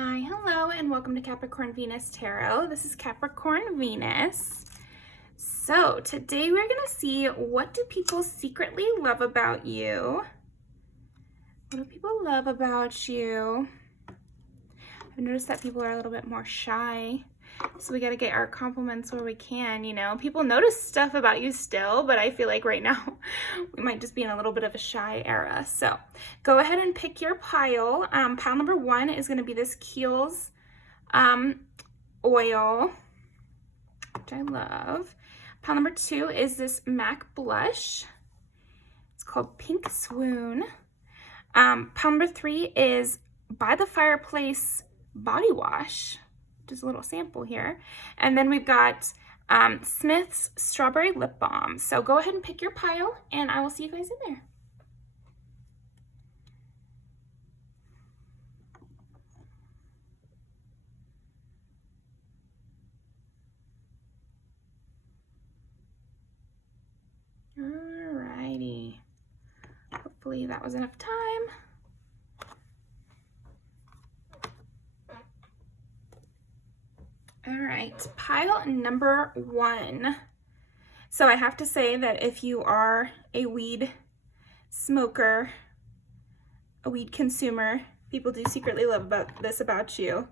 Hi, hello, and welcome to Capricorn Venus Tarot. This is Capricorn Venus. So today we're going to see, what do people secretly love about you? What do people love about you? I've noticed that people are a little bit more shy, so we got to get our compliments where we can, you know. People notice stuff about you still, but I feel like right now we might just be in a little bit of a shy era. So go ahead and pick your pile. Pile number 1 is going to be this Kiehl's oil, which I love. Pile number 2 is this MAC blush. It's called Pink Swoon. Pile number 3 is By the Fireplace body wash. Just a little sample here. And then we've got Smith's Strawberry Lip Balm. So go ahead and pick your pile, and I will see you guys in there. Alrighty. Hopefully that was enough time. All right, pile number 1. So I have to say that if you are a weed smoker, a weed consumer, people do secretly love about you.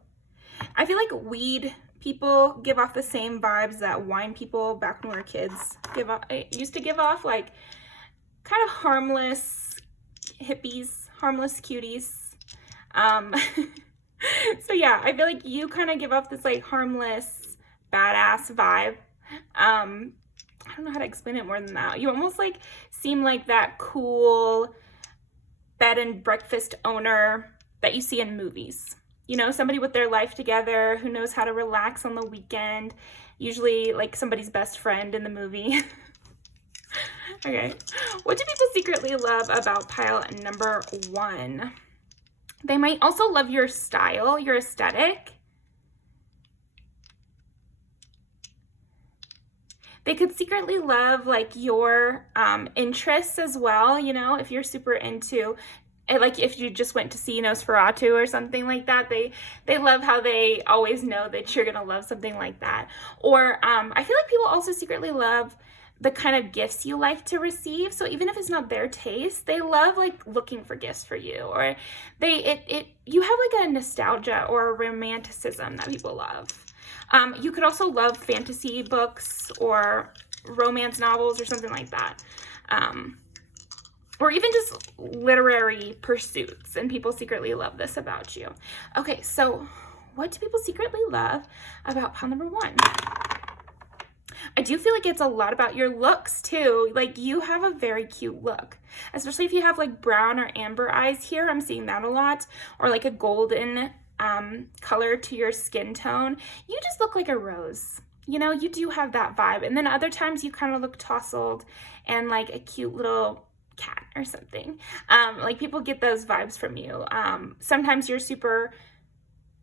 I feel like weed people give off the same vibes that wine people back when we were kids used to give off, like kind of harmless hippies, harmless cuties. So yeah, I feel like you kind of give off this like harmless, badass vibe. I don't know how to explain it more than that. You almost like seem like that cool bed and breakfast owner that you see in movies. You know, somebody with their life together who knows how to relax on the weekend. Usually like somebody's best friend in the movie. Okay, what do people secretly love about pile number 1? They might also love your style, your aesthetic. They could secretly love like your interests as well, you know, if you're super into, like if you just went to see Nosferatu or something like that, they love how they always know that you're gonna love something like that. Or I feel like people also secretly love the kind of gifts you like to receive. So even if it's not their taste, they love like looking for gifts for you, or you have like a nostalgia or a romanticism that people love. You could also love fantasy books or romance novels or something like that. Or even just literary pursuits, and people secretly love this about you. Okay, so what do people secretly love about pile number 1? I do feel like it's a lot about your looks too. Like you have a very cute look, especially if you have like brown or amber eyes here. I'm seeing that a lot, or like a golden color to your skin tone. You just look like a rose. You know, you do have that vibe. And then other times you kind of look tousled and like a cute little cat or something. Like people get those vibes from you. Sometimes you're super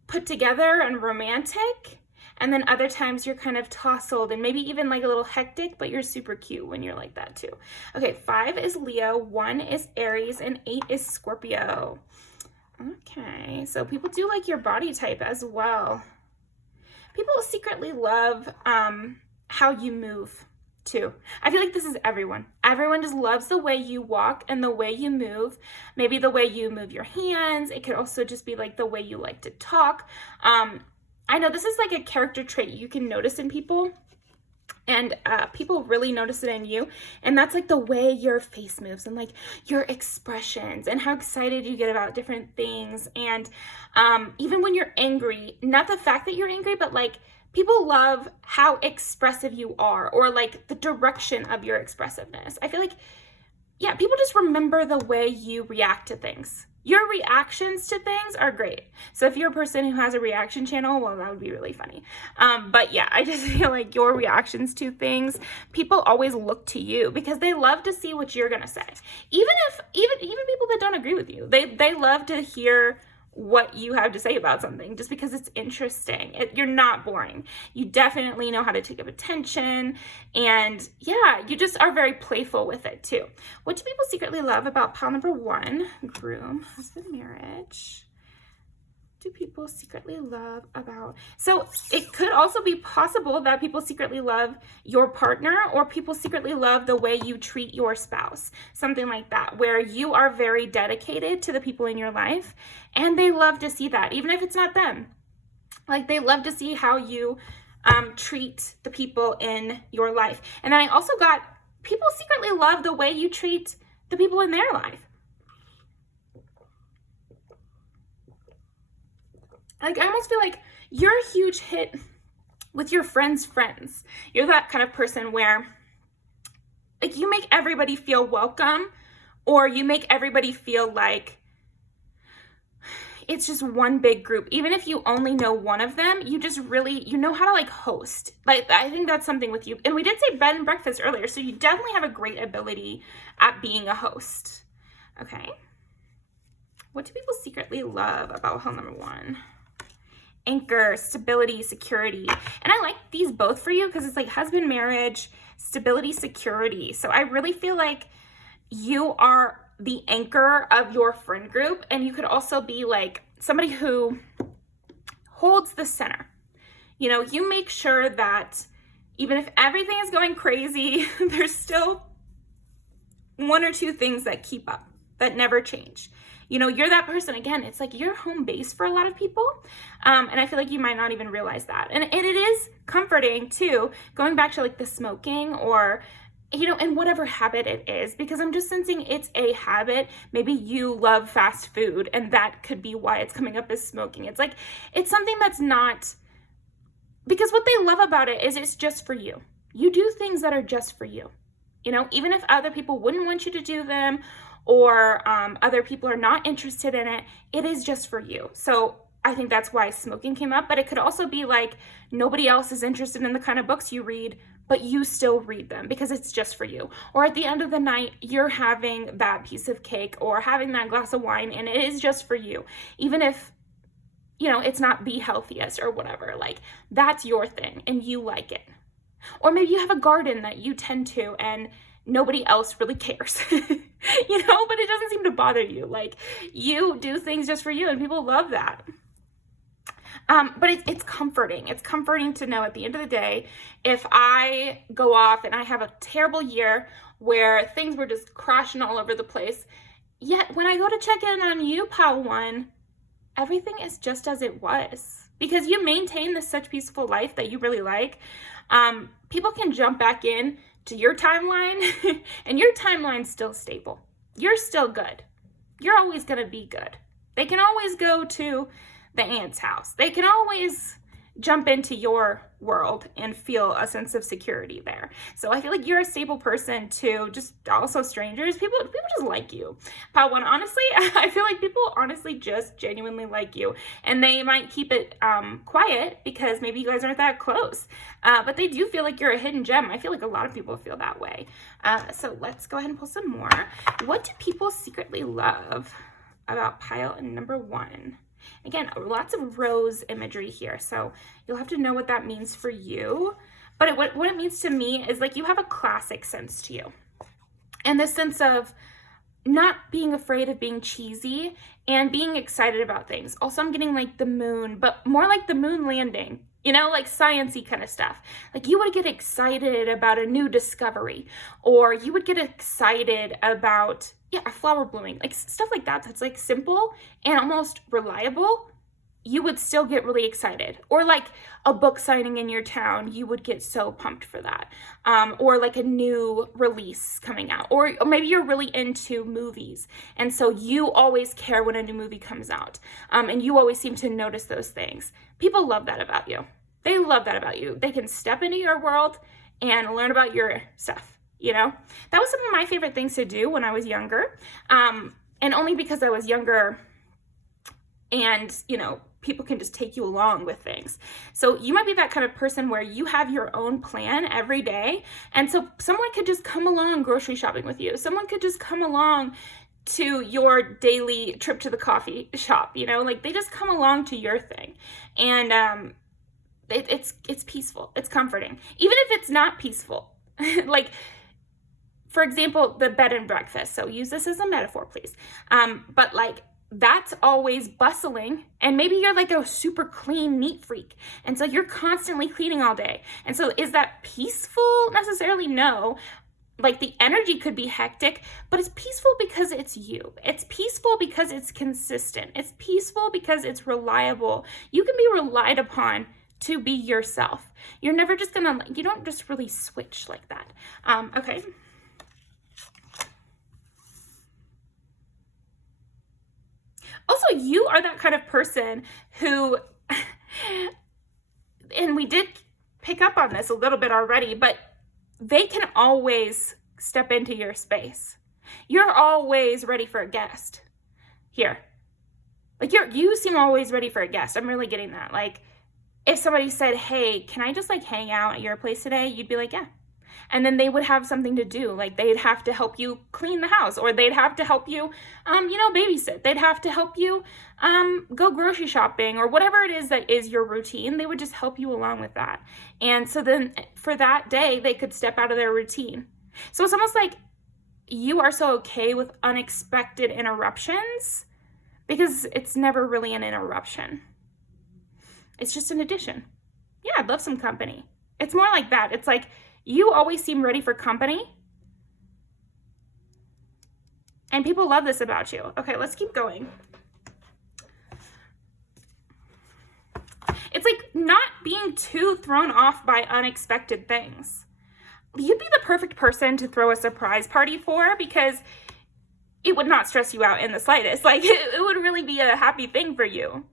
put together and romantic. And then other times you're kind of tousled and maybe even like a little hectic, but you're super cute when you're like that too. Okay, 5 is Leo, 1 is Aries, and 8 is Scorpio. Okay, so people do like your body type as well. People secretly love how you move too. I feel like this is everyone. Everyone just loves the way you walk and the way you move. Maybe the way you move your hands. It could also just be like the way you like to talk. I know this is like a character trait you can notice in people, and people really notice it in you, and that's like the way your face moves and like your expressions and how excited you get about different things. And even when you're angry, not the fact that you're angry, but like people love how expressive you are, or like the direction of your expressiveness. I feel like, yeah, people just remember the way you react to things. Your reactions to things are great. So if you're a person who has a reaction channel, well, that would be really funny. But yeah, I just feel like your reactions to things, people always look to you because they love to see what you're gonna say. Even people that don't agree with you, they love to hear what you have to say about something just because it's interesting. You're not boring. You definitely know how to take up attention, and yeah, you just are very playful with it too. What do people secretly love about pile number 1? Groom, husband, marriage. do people secretly love about? So it could also be possible that people secretly love your partner, or people secretly love the way you treat your spouse, something like that, where you are very dedicated to the people in your life, and they love to see that, even if it's not them. Like, they love to see how you treat the people in your life. And then I also got people secretly love the way you treat the people in their life. Like, I almost feel like you're a huge hit with your friends' friends. You're that kind of person where, like, you make everybody feel welcome, or you make everybody feel like it's just one big group. Even if you only know one of them, you just really, you know how to, like, host. Like, I think that's something with you. And we did say bed and breakfast earlier, so you definitely have a great ability at being a host. Okay. What do people secretly love about home number 1? Anchor, stability, security. And I like these both for you because it's like husband, marriage, stability, security. So I really feel like you are the anchor of your friend group, and you could also be like somebody who holds the center. You know, you make sure that even if everything is going crazy, there's still 1 or 2 things that keep up, that never change. You know, you're that person. Again, it's like you're home base for a lot of people. And I feel like you might not even realize that. And it is comforting too, going back to like the smoking, or, you know, and whatever habit it is, because I'm just sensing it's a habit. Maybe you love fast food, and that could be why it's coming up as smoking. It's like, it's something that's not, because what they love about it is it's just for you. You do things that are just for you. You know, even if other people wouldn't want you to do them, or other people are not interested in it, it is just for you. So I think that's why smoking came up, but it could also be like nobody else is interested in the kind of books you read, but you still read them because it's just for you. Or at the end of the night, you're having that piece of cake or having that glass of wine, and it is just for you. Even if, you know, it's not the healthiest or whatever, like that's your thing and you like it. Or maybe you have a garden that you tend to and nobody else really cares, you know, but it doesn't seem to bother you. Like, you do things just for you, and people love that. But it's comforting. It's comforting to know at the end of the day, if I go off and I have a terrible year where things were just crashing all over the place, yet when I go to check in on you, pile 1, everything is just as it was, because you maintain this such peaceful life that you really like. People can jump back in to your timeline and your timeline's still stable. You're still good. You're always going to be good. They can always go to the aunt's house. They can always jump into your world and feel a sense of security there. So I feel like you're a stable person to just also strangers. People just like you. Pile 1, honestly, I feel like people honestly just genuinely like you, and they might keep it quiet because maybe you guys aren't that close, but they do feel like you're a hidden gem. I feel like a lot of people feel that way. So let's go ahead and pull some more. What do people secretly love about pile number 1? Again, lots of rose imagery here, so you'll have to know what that means for you. But what it means to me is like you have a classic sense to you. And this sense of not being afraid of being cheesy and being excited about things. Also, I'm getting like the moon, but more like the moon landing. You know, like science-y kind of stuff. Like you would get excited about a new discovery, or you would get excited about, a flower blooming, like stuff like that. That's like simple and almost reliable. You would still get really excited. Or like a book signing in your town, you would get so pumped for that. Or like a new release coming out. Or maybe you're really into movies, and so you always care when a new movie comes out. And you always seem to notice those things. People love that about you. They love that about you. They can step into your world and learn about your stuff. You know, that was some of my favorite things to do when I was younger. And only because I was younger and, you know, people can just take you along with things. So you might be that kind of person where you have your own plan every day. And so someone could just come along grocery shopping with you. Someone could just come along to your daily trip to the coffee shop, you know, like they just come along to your thing. And it's peaceful. It's comforting. Even if it's not peaceful, like, for example, the bed and breakfast. So use this as a metaphor, please. But like that's always bustling, and maybe you're like a super clean, neat freak, and so you're constantly cleaning all day. And so is that peaceful? Necessarily no. Like, the energy could be hectic, but it's peaceful because it's you. It's peaceful because it's consistent. It's peaceful because it's reliable. You can be relied upon to be yourself. You're never just gonna, you don't just really switch like that. Okay. Also, you are that kind of person who, and we did pick up on this a little bit already, but they can always step into your space. You're always ready for a guest here. Like, you seem always ready for a guest. I'm really getting that. Like, if somebody said, hey, can I just like hang out at your place today? You'd be like, yeah. And then they would have something to do. Like, they'd have to help you clean the house, or they'd have to help you, babysit. They'd have to help you go grocery shopping, or whatever it is that is your routine. They would just help you along with that. And so then for that day, they could step out of their routine. So it's almost like you are so okay with unexpected interruptions because it's never really an interruption. It's just an addition. Yeah, I'd love some company. It's more like that. It's like, you always seem ready for company. And people love this about you. Okay, let's keep going. It's like not being too thrown off by unexpected things. You'd be the perfect person to throw a surprise party for, because it would not stress you out in the slightest. Like, it would really be a happy thing for you.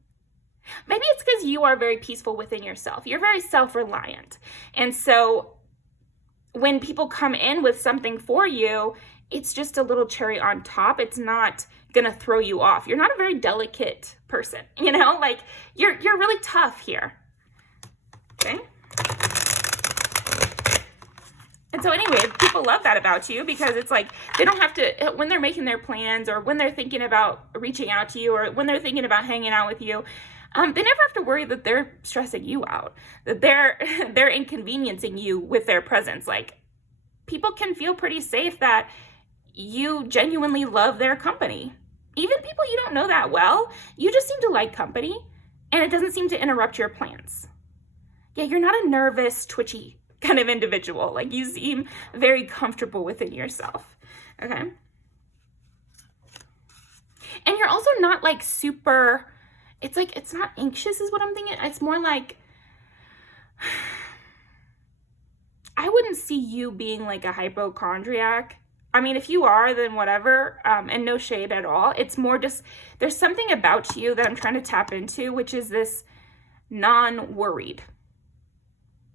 Maybe it's because you are very peaceful within yourself. You're very self-reliant. And so when people come in with something for you, it's just a little cherry on top. It's not gonna throw you off. You're not a very delicate person, like you're really tough here. Okay. And so anyway, people love that about you, because it's like they don't have to, when they're making their plans, or when they're thinking about reaching out to you, or when they're thinking about hanging out with you, they never have to worry that they're stressing you out, that they're inconveniencing you with their presence. Like, people can feel pretty safe that you genuinely love their company. Even people you don't know that well, you just seem to like company, and it doesn't seem to interrupt your plans. Yeah, you're not a nervous, twitchy kind of individual. Like, you seem very comfortable within yourself. Okay. And you're also not like super, it's like, it's not anxious is what I'm thinking. It's more like, I wouldn't see you being like a hypochondriac. I mean, if you are, then whatever, and no shade at all. It's more just, there's something about you that I'm trying to tap into, which is this non-worried.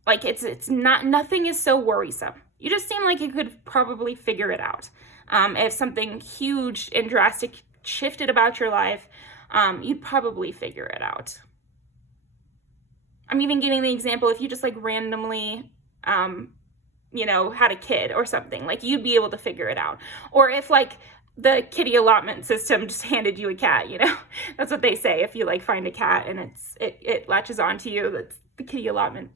Like, it's not, nothing is so worrisome. You just seem like you could probably figure it out. If something huge and drastic shifted about your life, you'd probably figure it out. I'm even getting the example, if you just like randomly, had a kid or something, like, you'd be able to figure it out. Or if like the kitty allotment system just handed you a cat, that's what they say. If you like find a cat and it latches onto you, that's the kitty allotment,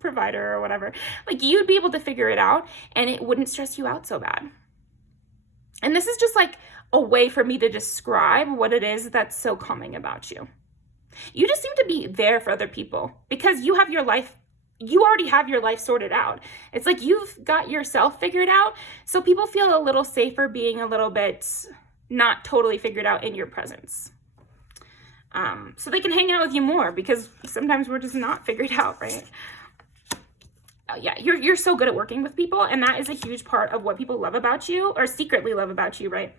provider or whatever. Like, you'd be able to figure it out, and it wouldn't stress you out so bad. And this is just like a way for me to describe what it is that's so calming about you. You just seem to be there for other people because you have your life, you already have your life sorted out. It's like you've got yourself figured out, so people feel a little safer being a little bit not totally figured out in your presence. So they can hang out with you more, because sometimes we're just not figured out, right? Yeah, you're so good at working with people, and that is a huge part of what people love about you, or secretly love about you, right?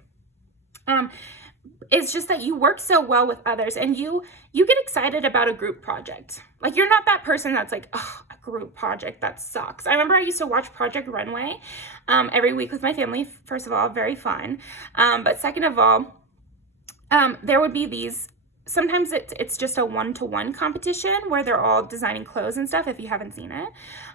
It's just that you work so well with others, and you get excited about a group project. Like, you're not that person that's like, oh, a group project, that sucks. I remember I used to watch Project Runway every week with my family. First of all, very fun. But second of all, there would be these, sometimes it's just a one-to-one competition where they're all designing clothes and stuff, if you haven't seen it.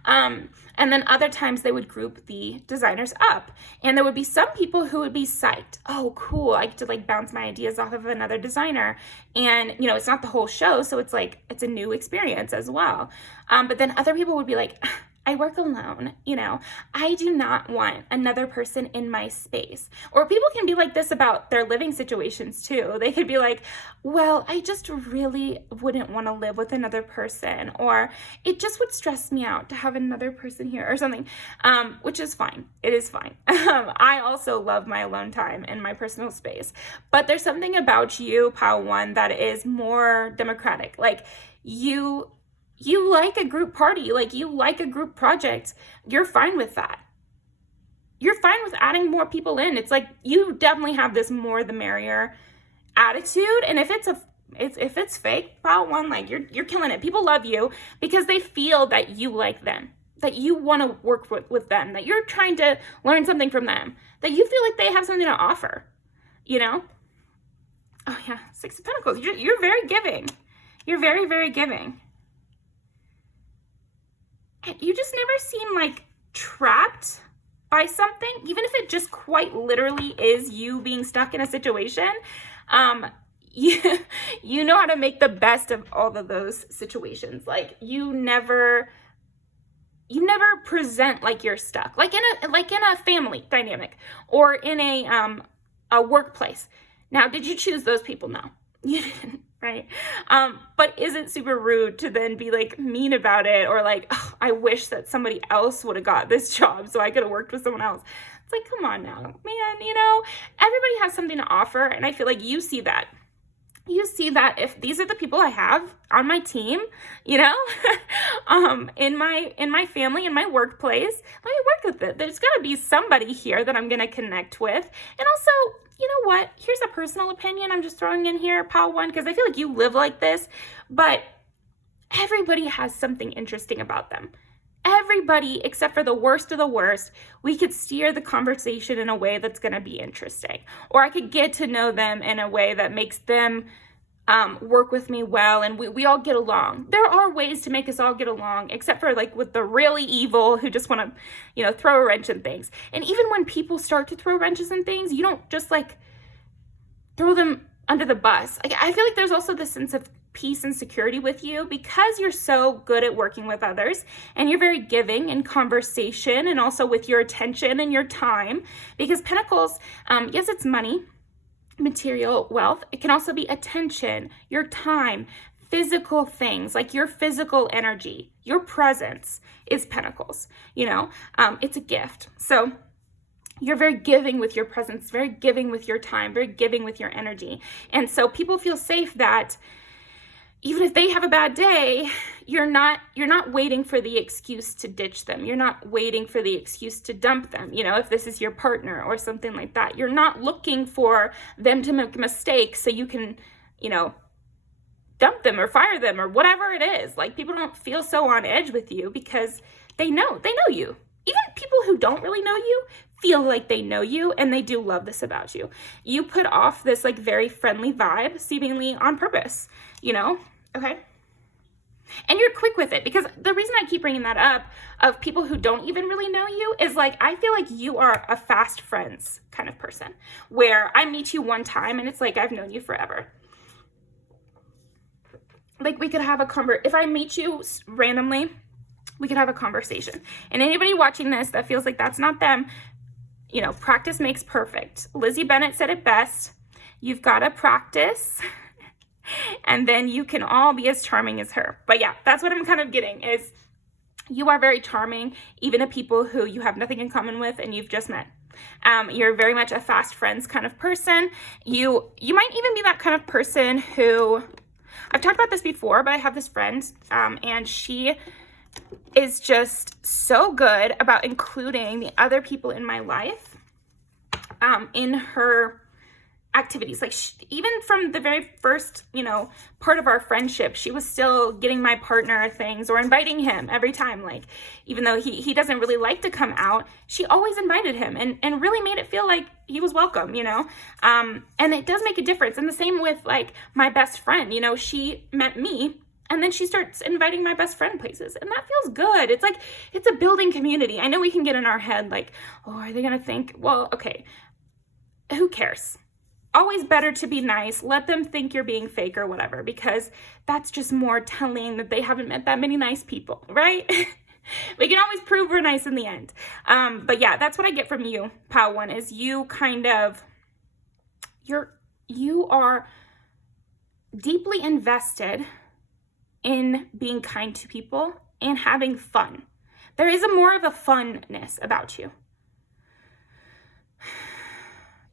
And then other times they would group the designers up, and there would be some people who would be psyched. Oh, cool, I get to like bounce my ideas off of another designer. And, it's not the whole show, so it's like, it's a new experience as well. But then other people would be like, I work alone, you know. I do not want another person in my space. Or people can be like this about their living situations too. They could be like, well, I just really wouldn't want to live with another person, or it just would stress me out to have another person here or something, which is fine. It is fine. I also love my alone time and my personal space. But there's something about you, Pile 1, that is more democratic. Like you like a group party, like you like a group project. You're fine with that. You're fine with adding more people in. It's like you definitely have this more the merrier attitude. And if it's fake, Pile 1, like you're killing it. People love you because they feel that you like them, that you want to work with them, that you're trying to learn something from them, that you feel like they have something to offer, you know? Oh yeah, 6 of Pentacles. You're very giving. You're very, very giving. You just never seem like trapped by something, even if it just quite literally is you being stuck in a situation. You know how to make the best of all of those situations. Like you never present like you're stuck, like in a family dynamic or in a workplace. Now, did you choose those people? No, you didn't. Right? But is it super rude to then be like mean about it, or like, oh, I wish that somebody else would have got this job so I could have worked with someone else? It's like, come on now, man, you know, everybody has something to offer. And I feel like you see that. You see that if these are the people I have on my team, you know, in my family, in my workplace, let me work with it. There's got to be somebody here that I'm going to connect with. And also, you know what? Here's a personal opinion I'm just throwing in here, Pile 1, because I feel like you live like this, but everybody has something interesting about them. Everybody, except for the worst of the worst, we could steer the conversation in a way that's going to be interesting. Or I could get to know them in a way that makes them work with me well, and we all get along. There are ways to make us all get along, except for like with the really evil who just want to, you know, throw a wrench in things. And even when people start to throw wrenches in things, you don't just like throw them under the bus. Like, I feel like there's also this sense of peace and security with you because you're so good at working with others, and you're very giving in conversation and also with your attention and your time. Because Pentacles, yes, it's money, material wealth. It can also be attention, your time, physical things like your physical energy, your presence is Pentacles, you know, it's a gift. So you're very giving with your presence, very giving with your time, very giving with your energy. And so people feel safe that even if they have a bad day, you're not waiting for the excuse to ditch them. You're not waiting for the excuse to dump them. You know, if this is your partner or something like that, you're not looking for them to make a mistake so you can, you know, dump them or fire them or whatever it is. Like, people don't feel so on edge with you because they know you. Even people who don't really know you feel like they know you, and they do love this about you. You put off this like very friendly vibe, seemingly on purpose, you know? Okay. And you're quick with it, because the reason I keep bringing that up of people who don't even really know you is like, I feel like you are a fast friends kind of person where I meet you one time and it's like, I've known you forever. Like, we could have if I meet you randomly, we could have a conversation. And anybody watching this that feels like that's not them, you know, practice makes perfect. Lizzie Bennett said it best. You've got to practice, and then you can all be as charming as her. But yeah, that's what I'm kind of getting is you are very charming, even to people who you have nothing in common with and you've just met. You're very much a fast friends kind of person. You might even be that kind of person who, I've talked about this before, but I have this friend, and she is just so good about including the other people in my life in her activities. Like, even from the very first, you know, part of our friendship, she was still getting my partner things or inviting him every time. Like, even though he doesn't really like to come out, she always invited him and really made it feel like he was welcome, you know? And it does make a difference. And the same with like my best friend, you know, she met me and then she starts inviting my best friend places, and that feels good. It's like, it's a building community. I know we can get in our head like, oh, are they going to think, well, okay, who cares? Always better to be nice. Let them think you're being fake or whatever, because that's just more telling that they haven't met that many nice people, right? We can always prove we're nice in the end. But yeah, that's what I get from you, Pile 1, is you kind of, you are deeply invested in being kind to people and having fun. There is more of a funness about you.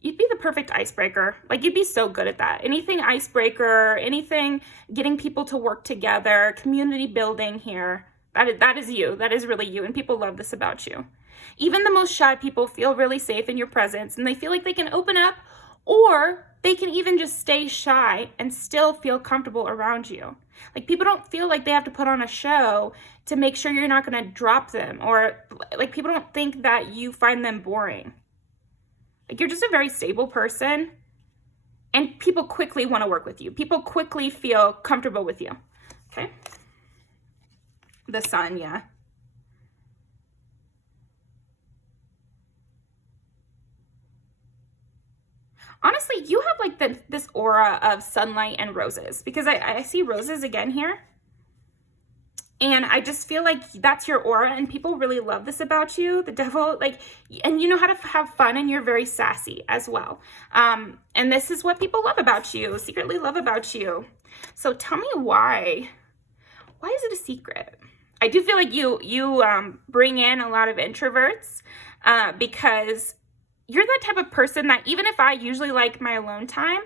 You'd be the perfect icebreaker. Like, you'd be so good at that. Anything icebreaker, anything getting people to work together, community building here. That is you. That is really you. And people love this about you. Even the most shy people feel really safe in your presence, and they feel like they can open up, or they can even just stay shy and still feel comfortable around you. Like, people don't feel like they have to put on a show to make sure you're not going to drop them, or like, people don't think that you find them boring. Like, you're just a very stable person, and people quickly want to work with you. People quickly feel comfortable with you. Okay. The sun, yeah. Honestly, you have like this aura of sunlight and roses, because I see roses again here. And I just feel like that's your aura, and people really love this about you. The devil, like, and you know how to have fun, and you're very sassy as well. And this is what people love about you, secretly love about you. So tell me why. Why is it a secret? I do feel like you bring in a lot of introverts because you're the type of person that, even if I usually like my alone time,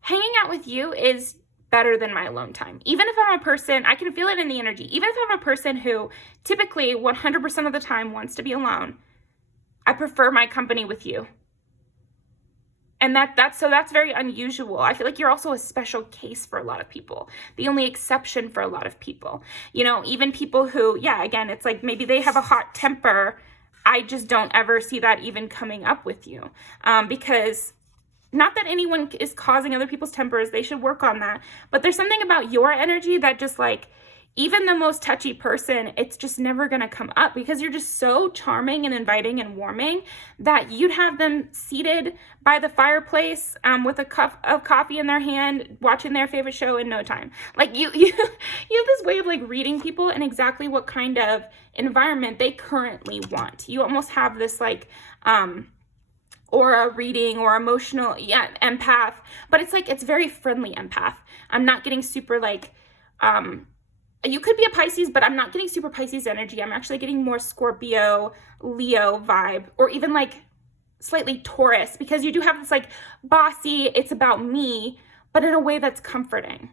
hanging out with you is better than my alone time. Even if I'm a person, I can feel it in the energy. Even if I'm a person who typically 100% of the time wants to be alone, I prefer my company with you. And that's very unusual. I feel like you're also a special case for a lot of people. The only exception for a lot of people. You know, even people who, yeah, again, it's like maybe they have a hot temper. I just don't ever see that even coming up with you. Because not that anyone is causing other people's tempers. They should work on that. But there's something about your energy that just, like, even the most touchy person, it's just never going to come up, because you're just so charming and inviting and warming that you'd have them seated by the fireplace with a cup of coffee in their hand, watching their favorite show in no time. Like, you have this way of, like, reading people and exactly what kind of environment they currently want. You almost have this, like, aura reading or emotional, yeah, empath, but it's like, it's very friendly empath. I'm not getting super, like, you could be a Pisces, but I'm not getting super Pisces energy. I'm actually getting more Scorpio, Leo vibe, or even like slightly Taurus, because you do have this like bossy, it's about me, but in a way that's comforting.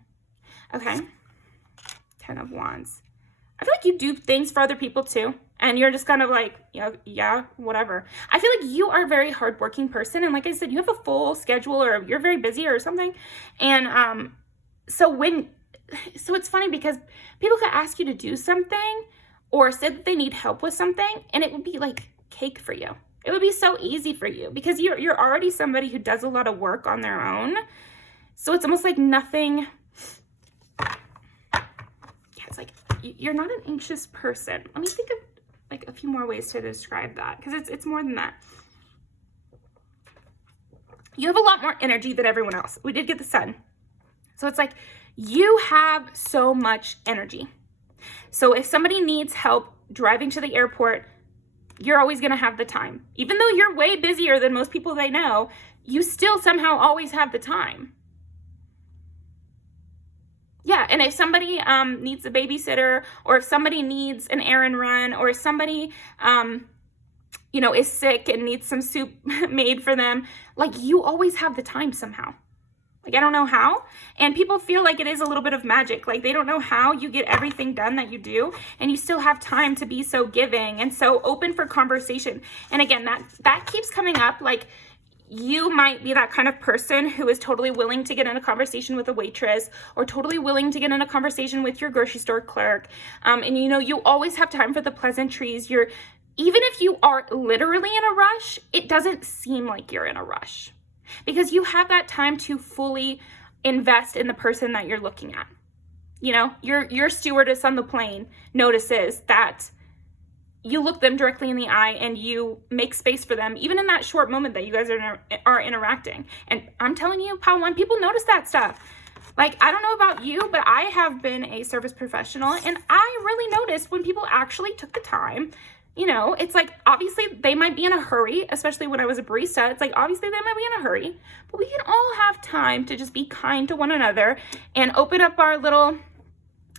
Okay. 10 of Wands. I feel like you do things for other people too. And you're just kind of like, yeah, whatever. I feel like you are a very hardworking person. And like I said, you have a full schedule, or you're very busy or something. And so it's funny, because people could ask you to do something or say that they need help with something, and it would be like cake for you. It would be so easy for you, because you're already somebody who does a lot of work on their own. So it's almost like nothing. Yeah, it's like you're not an anxious person. Let me think of like a few more ways to describe that, because it's more than that. You have a lot more energy than everyone else. We did get the sun. So it's like, you have so much energy. So if somebody needs help driving to the airport, you're always going to have the time. Even though you're way busier than most people they know, you still somehow always have the time. Yeah, and if somebody needs a babysitter, or if somebody needs an errand run, or if somebody, is sick and needs some soup made for them, like, you always have the time somehow. Like, I don't know how. And people feel like it is a little bit of magic. Like, they don't know how you get everything done that you do, and you still have time to be so giving and so open for conversation. And again, that keeps coming up. Like, you might be that kind of person who is totally willing to get in a conversation with a waitress, or totally willing to get in a conversation with your grocery store clerk. And you always have time for the pleasantries. Even if you are literally in a rush, it doesn't seem like you're in a rush, because you have that time to fully invest in the person that you're looking at. Your stewardess on the plane notices that you look them directly in the eye and you make space for them, even in that short moment that you guys are interacting. And I'm telling you, Pile 1, people notice that stuff. Like, I don't know about you, but I have been a service professional, and I really noticed when people actually took the time. You know, it's like, obviously they might be in a hurry, especially when I was a barista. It's like, obviously they might be in a hurry, but we can all have time to just be kind to one another and open up our little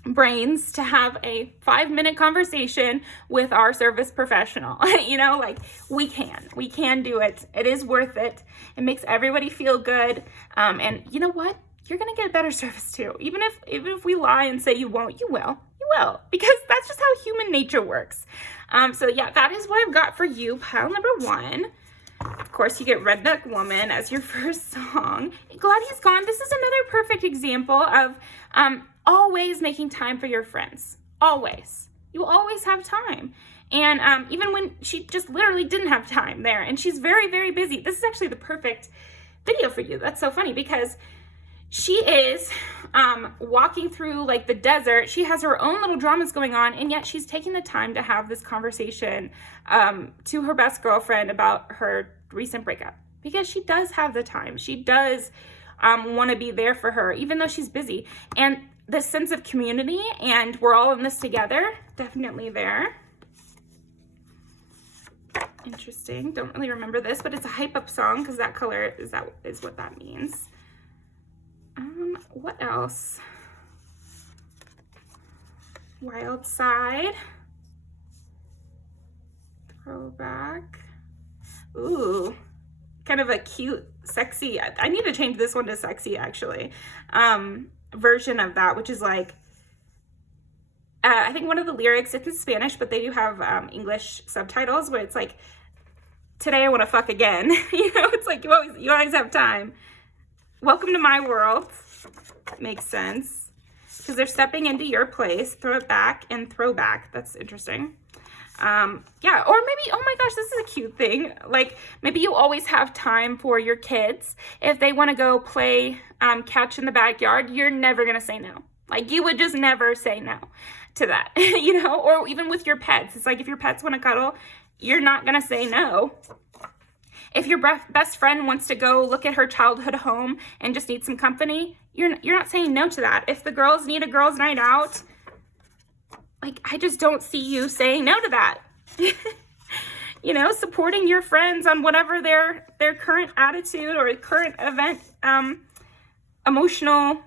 brains to have a 5-minute conversation with our service professional. You know, like, we can do it. It is worth it. It makes everybody feel good. And you know what? You're going to get better service too. Even if we lie and say you won't, you will, because that's just how human nature works. So yeah, that is what I've got for you, pile number 1. Of course, you get Redneck Woman as your first song. Glad He's Gone. This is another perfect example of always making time for your friends. Always. You always have time. And even when she just literally didn't have time there, and she's very, very busy. This is actually the perfect video for you. That's so funny because she is walking through like the desert. She has her own little dramas going on, and yet she's taking the time to have this conversation to her best girlfriend about her recent breakup, because she does have the time. She does want to be there for her, even though she's busy. And this sense of community and we're all in this together, definitely there. Interesting. Don't really remember this, but it's a hype up song because that color is what that means. What else? Wild Side. Throwback. Ooh, kind of a cute, sexy. I need to change this one to sexy actually. Version of that, which is like, I think one of the lyrics, it's in Spanish, but they do have English subtitles where it's like, today I want to fuck again. You know, it's like you always have time. Welcome to my world. Makes sense. Because they're stepping into your place. Throw it back and throw back. That's interesting. Yeah, or maybe, oh my gosh, this is a cute thing. Like, maybe you always have time for your kids. If they want to go play catch in the backyard, you're never going to say no. Like, you would just never say no to that, you know? Or even with your pets. It's like, if your pets want to cuddle, you're not going to say no. If your best friend wants to go look at her childhood home and just need some company, you're not saying no to that. If the girls need a girls' night out, like, I just don't see you saying no to that. You know, supporting your friends on whatever their current attitude or current event, emotional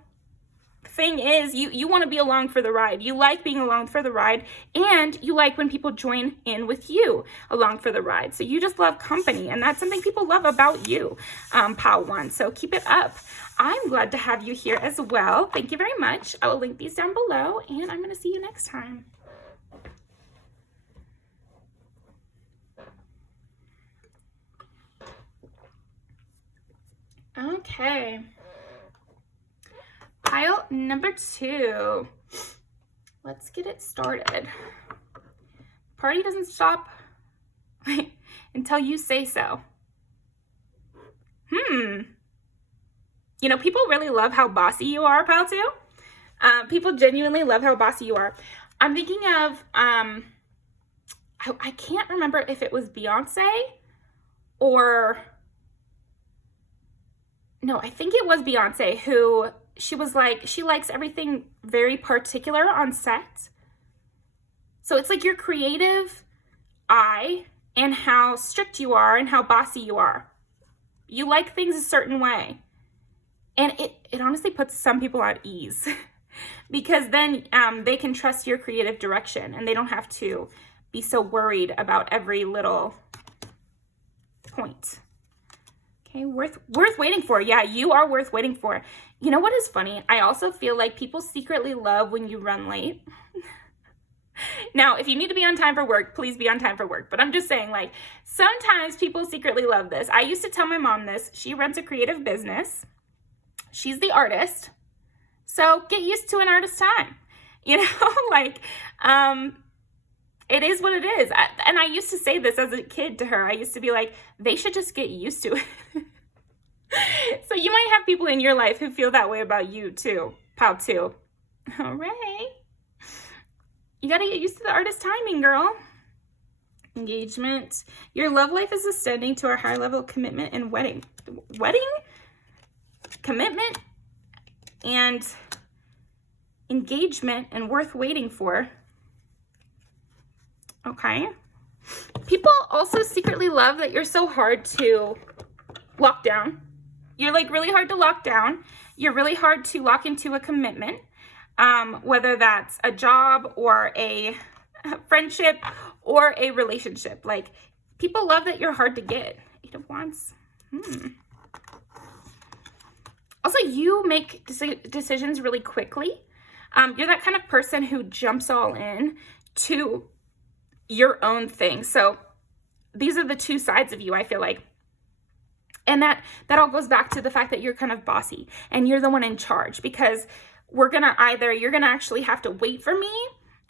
thing is. You want to be along for the ride. You like being along for the ride, and you like when people join in with you along for the ride. So you just love company, and that's something people love about you, Pal 1. So keep it up. I'm glad to have you here as well. Thank you very much. I will link these down below, and I'm going to see you next time. Okay. Pile number 2. Let's get it started. Party doesn't stop until you say so. You know, people really love how bossy you are, Pile 2. People genuinely love how bossy you are. I'm thinking of, I can't remember if it was Beyonce or, no, I think it was Beyonce who, she was like, she likes everything very particular on set. So it's like your creative eye and how strict you are and how bossy you are. You like things a certain way. And it honestly puts some people at ease because then they can trust your creative direction and they don't have to be so worried about every little point. Okay, worth waiting for. Yeah, you are worth waiting for. You know what is funny? I also feel like people secretly love when you run late. Now, if you need to be on time for work, please be on time for work. But I'm just saying, like, sometimes people secretly love this. I used to tell my mom this. She runs a creative business. She's the artist. So get used to an artist's time. You know, like, it is what it is. And I used to say this as a kid to her. I used to be like, they should just get used to it. So you might have people in your life who feel that way about you too, Pal 2. All right. You got to get used to the artist timing, girl. Engagement. Your love life is ascending to a high level of commitment and wedding. Wedding? Commitment? and engagement and worth waiting for. Okay. People also secretly love that you're so hard to lock down. You're like really hard to lock down. You're really hard to lock into a commitment, whether that's a job or a friendship or a relationship. Like, people love that you're hard to get. 8 of Wands. Also, you make decisions really quickly. You're that kind of person who jumps all in to your own thing. So these are the two sides of you, I feel like. And that all goes back to the fact that you're kind of bossy and you're the one in charge, because you're going to actually have to wait for me,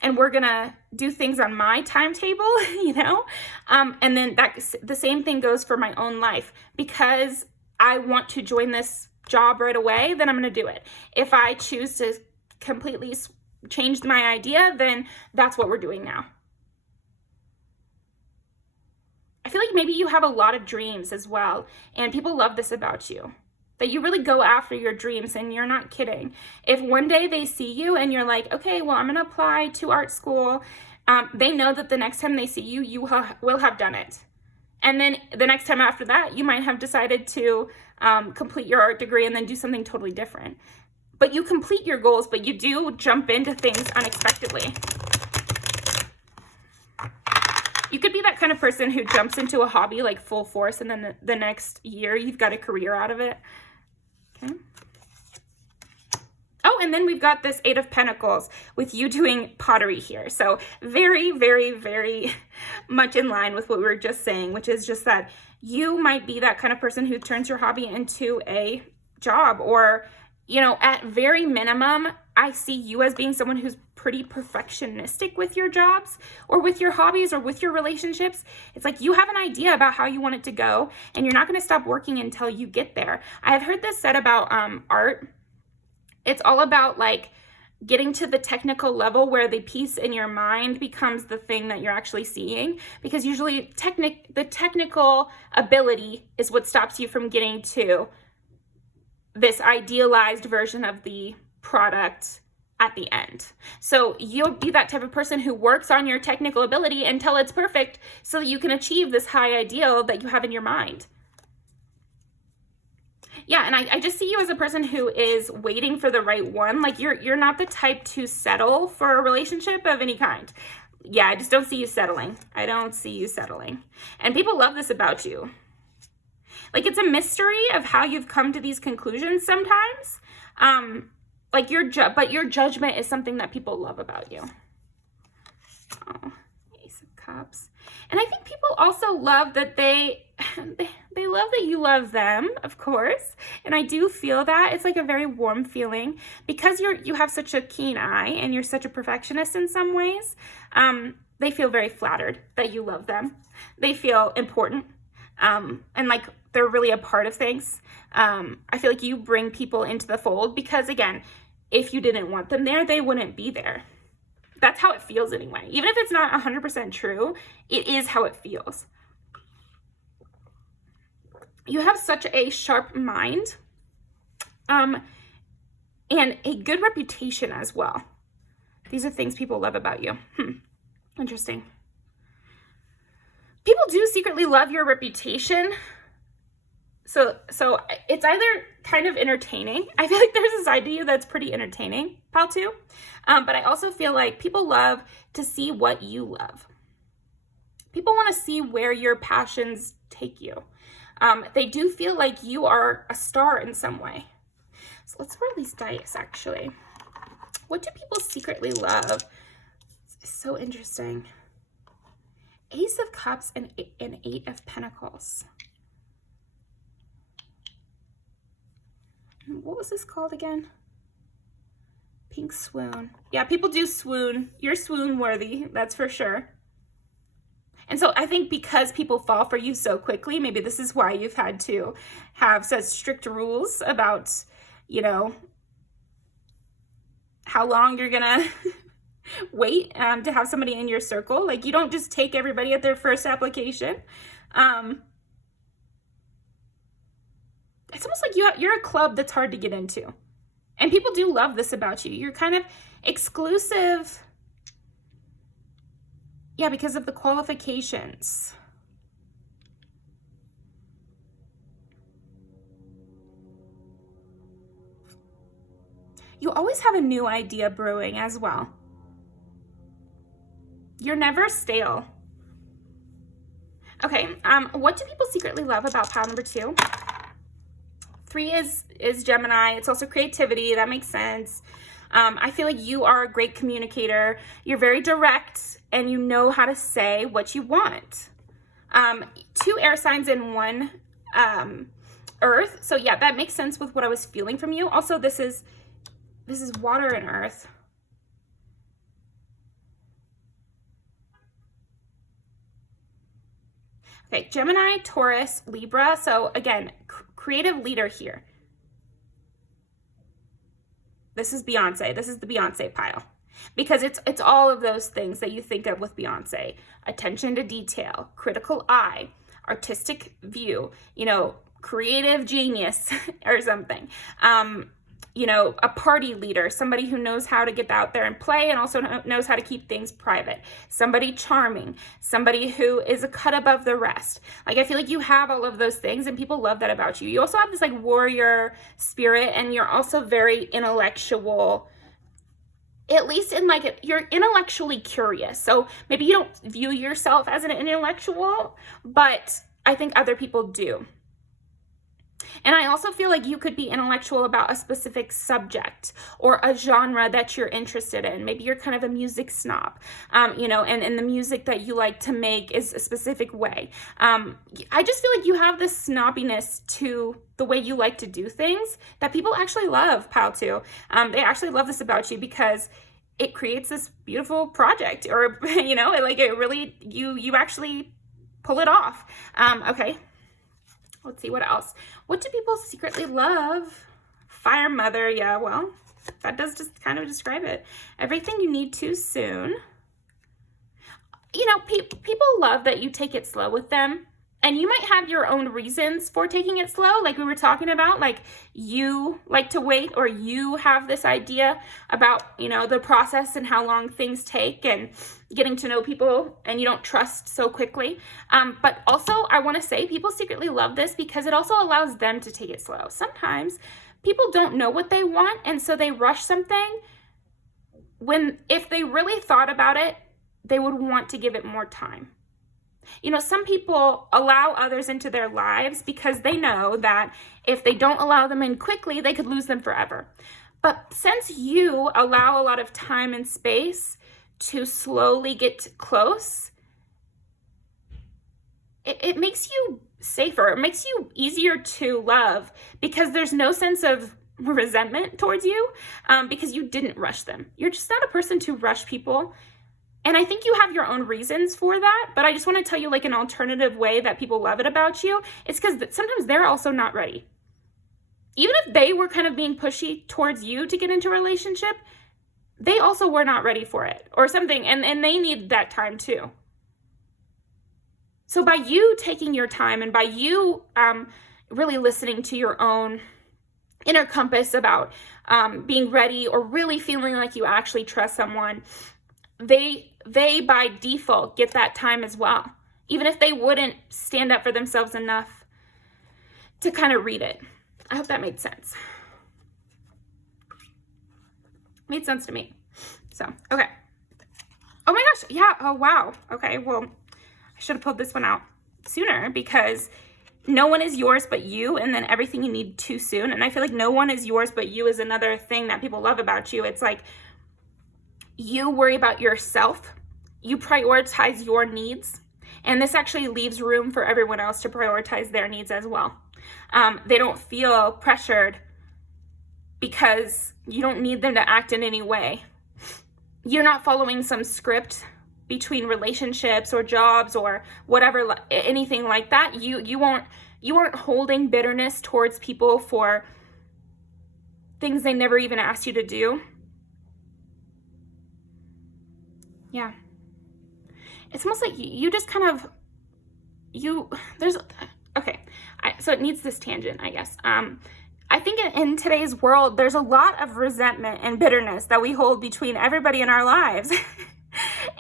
and we're going to do things on my timetable, you know? And then the same thing goes for my own life. Because I want to join this job right away, then I'm going to do it. If I choose to completely change my idea, then that's what we're doing now. I feel like maybe you have a lot of dreams as well, and people love this about you, that you really go after your dreams, and you're not kidding. If one day they see you and you're like, okay, well, I'm going to apply to art school, they know that the next time they see you, you will have done it. And then the next time after that, you might have decided to complete your art degree and then do something totally different. But you complete your goals, but you do jump into things unexpectedly. You could be that kind of person who jumps into a hobby like full force, and then the next year you've got a career out of it. Okay. Oh, and then we've got this 8 of Pentacles with you doing pottery here. So very, very, very much in line with what we were just saying, which is just that you might be that kind of person who turns your hobby into a job, or, you know, at very minimum, I see you as being someone who's pretty perfectionistic with your jobs or with your hobbies or with your relationships. It's like you have an idea about how you want it to go, and you're not going to stop working until you get there. I've heard this said about art. It's all about like getting to the technical level where the piece in your mind becomes the thing that you're actually seeing, because usually the technical ability is what stops you from getting to this idealized version of the product at the end. So you'll be that type of person who works on your technical ability until it's perfect, so that you can achieve this high ideal that you have in your mind. Yeah, and I just see you as a person who is waiting for the right one. Like, you're not the type to settle for a relationship of any kind. Yeah, I just don't see you settling. I don't see you settling. And people love this about you. Like, it's a mystery of how you've come to these conclusions sometimes. Like, but your judgment is something that people love about you. Oh, Ace of Cups. And I think people also love that they love that you love them, of course. And I do feel that. It's like a very warm feeling, because you have such a keen eye and you're such a perfectionist in some ways. They feel very flattered that you love them. They feel important. And like they're really a part of things. I feel like you bring people into the fold, because again, if you didn't want them there, they wouldn't be there. That's how it feels anyway. Even if it's not 100% true, it is how it feels. You have such a sharp mind, and a good reputation as well. These are things people love about you. Interesting. People do secretly love your reputation. So it's either kind of entertaining. I feel like there's a side to you that's pretty entertaining, pal, too. But I also feel like people love to see what you love. People want to see where your passions take you. They do feel like you are a star in some way. So let's roll these dice, actually. What do people secretly love? It's so interesting. Ace of Cups and 8 of Pentacles. What was this called again? Pink Swoon. Yeah, people do swoon. You're swoon worthy, that's for sure. And so I think because people fall for you so quickly, maybe this is why you've had to have such strict rules about, you know, how long you're gonna wait to have somebody in your circle. Like, you don't just take everybody at their first application. It's almost like you're a club that's hard to get into. And people do love this about you. You're kind of exclusive. Yeah, because of the qualifications. You always have a new idea brewing as well. You're never stale. Okay, what do people secretly love about pile number 2? 3 is Gemini. It's also creativity. That makes sense. I feel like you are a great communicator. You're very direct, and you know how to say what you want. 2 air signs and 1 earth. So yeah, that makes sense with what I was feeling from you. Also, this is water and earth. Okay, Gemini, Taurus, Libra. So again, creative leader here. This is Beyonce. This is the Beyonce pile. Because it's all of those things that you think of with Beyonce. Attention to detail, critical eye, artistic view, you know, creative genius or something. You know, a party leader, somebody who knows how to get out there and play and also knows how to keep things private. Somebody charming, somebody who is a cut above the rest. Like, I feel like you have all of those things and people love that about you. You also have this like warrior spirit, and you're also very intellectual, at least in like, you're intellectually curious. So maybe you don't view yourself as an intellectual, but I think other people do. And I also feel like you could be intellectual about a specific subject or a genre that you're interested in. Maybe you're kind of a music snob, you know, and the music that you like to make is a specific way. I just feel like you have this snobbiness to the way you like to do things that people actually love, pile 2. They actually love this about you because it creates this beautiful project, or, you know, like it really, you actually pull it off. Okay. Let's see, what else? What do people secretly love? Fire mother, yeah, well, that does just kind of describe it. Everything you need too soon. You know, people love that you take it slow with them. And you might have your own reasons for taking it slow, like we were talking about, like you like to wait, or you have this idea about, you know, the process and how long things take and getting to know people, and you don't trust so quickly. But also, I want to say people secretly love this because it also allows them to take it slow. Sometimes people don't know what they want, and so they rush something when if they really thought about it, they would want to give it more time. You know, some people allow others into their lives because they know that if they don't allow them in quickly, they could lose them forever. But since you allow a lot of time and space to slowly get close, it makes you safer. It makes you easier to love because there's no sense of resentment towards you because you didn't rush them. You're just not a person to rush people. And I think you have your own reasons for that, but I just want to tell you like an alternative way that people love it about you. It's because sometimes they're also not ready. Even if they were kind of being pushy towards you to get into a relationship, they also were not ready for it or something, and they need that time too. So by you taking your time and by you really listening to your own inner compass about being ready or really feeling like you actually trust someone, they by default get that time as well, even if they wouldn't stand up for themselves enough to kind of read it. I hope that made sense. Made sense to me. So, okay. Oh my gosh, yeah, oh wow. Okay, well, I should have pulled this one out sooner because no one is yours but you, and then everything you need too soon. And I feel like no one is yours but you is another thing that people love about you. It's like, you worry about yourself, you prioritize your needs, and this actually leaves room for everyone else to prioritize their needs as well. They don't feel pressured because you don't need them to act in any way. You're not following some script between relationships or jobs or whatever, anything like that. You aren't holding bitterness towards people for things they never even asked you to do. Yeah. It's almost like you just kind of, so it needs this tangent, I guess. I think in today's world, there's a lot of resentment and bitterness that we hold between everybody in our lives.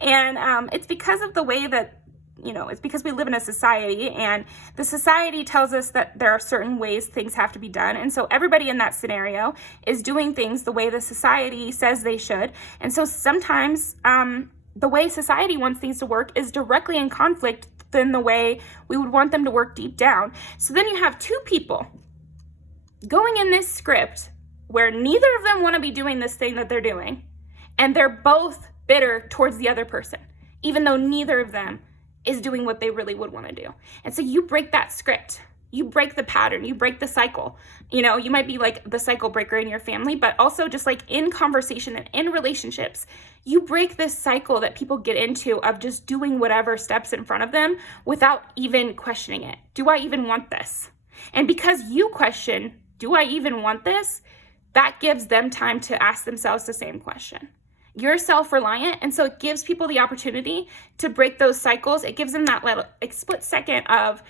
And it's because of the way that, it's because we live in a society, and the society tells us that there are certain ways things have to be done. And so everybody in that scenario is doing things the way the society says they should. And so sometimes the way society wants things to work is directly in conflict than the way we would want them to work deep down. So then you have two people going in this script where neither of them want to be doing this thing that they're doing, and they're both bitter towards the other person, even though neither of them is doing what they really would want to do. And so you break that script, you break the pattern, you break the cycle. You might be like the cycle breaker in your family, but also just like in conversation and in relationships, you break this cycle that people get into of just doing whatever steps in front of them without even questioning it. Do I even want this? And because you question, do I even want this? That gives them time to ask themselves the same question. You're self-reliant, and so it gives people the opportunity to break those cycles. It gives them that little split second of,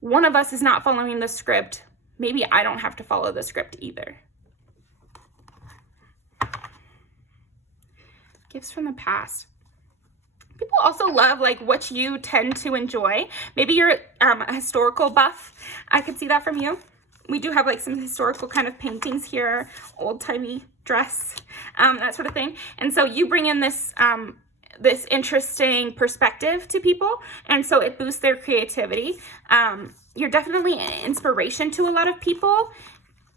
one of us is not following the script. Maybe I don't have to follow the script either. Gifts from the past. People also love like what you tend to enjoy. Maybe you're a historical buff. I could see that from you. We do have like some historical kind of paintings here, old-timey dress, that sort of thing. And so you bring in this this interesting perspective to people, and so it boosts their creativity. You're definitely an inspiration to a lot of people.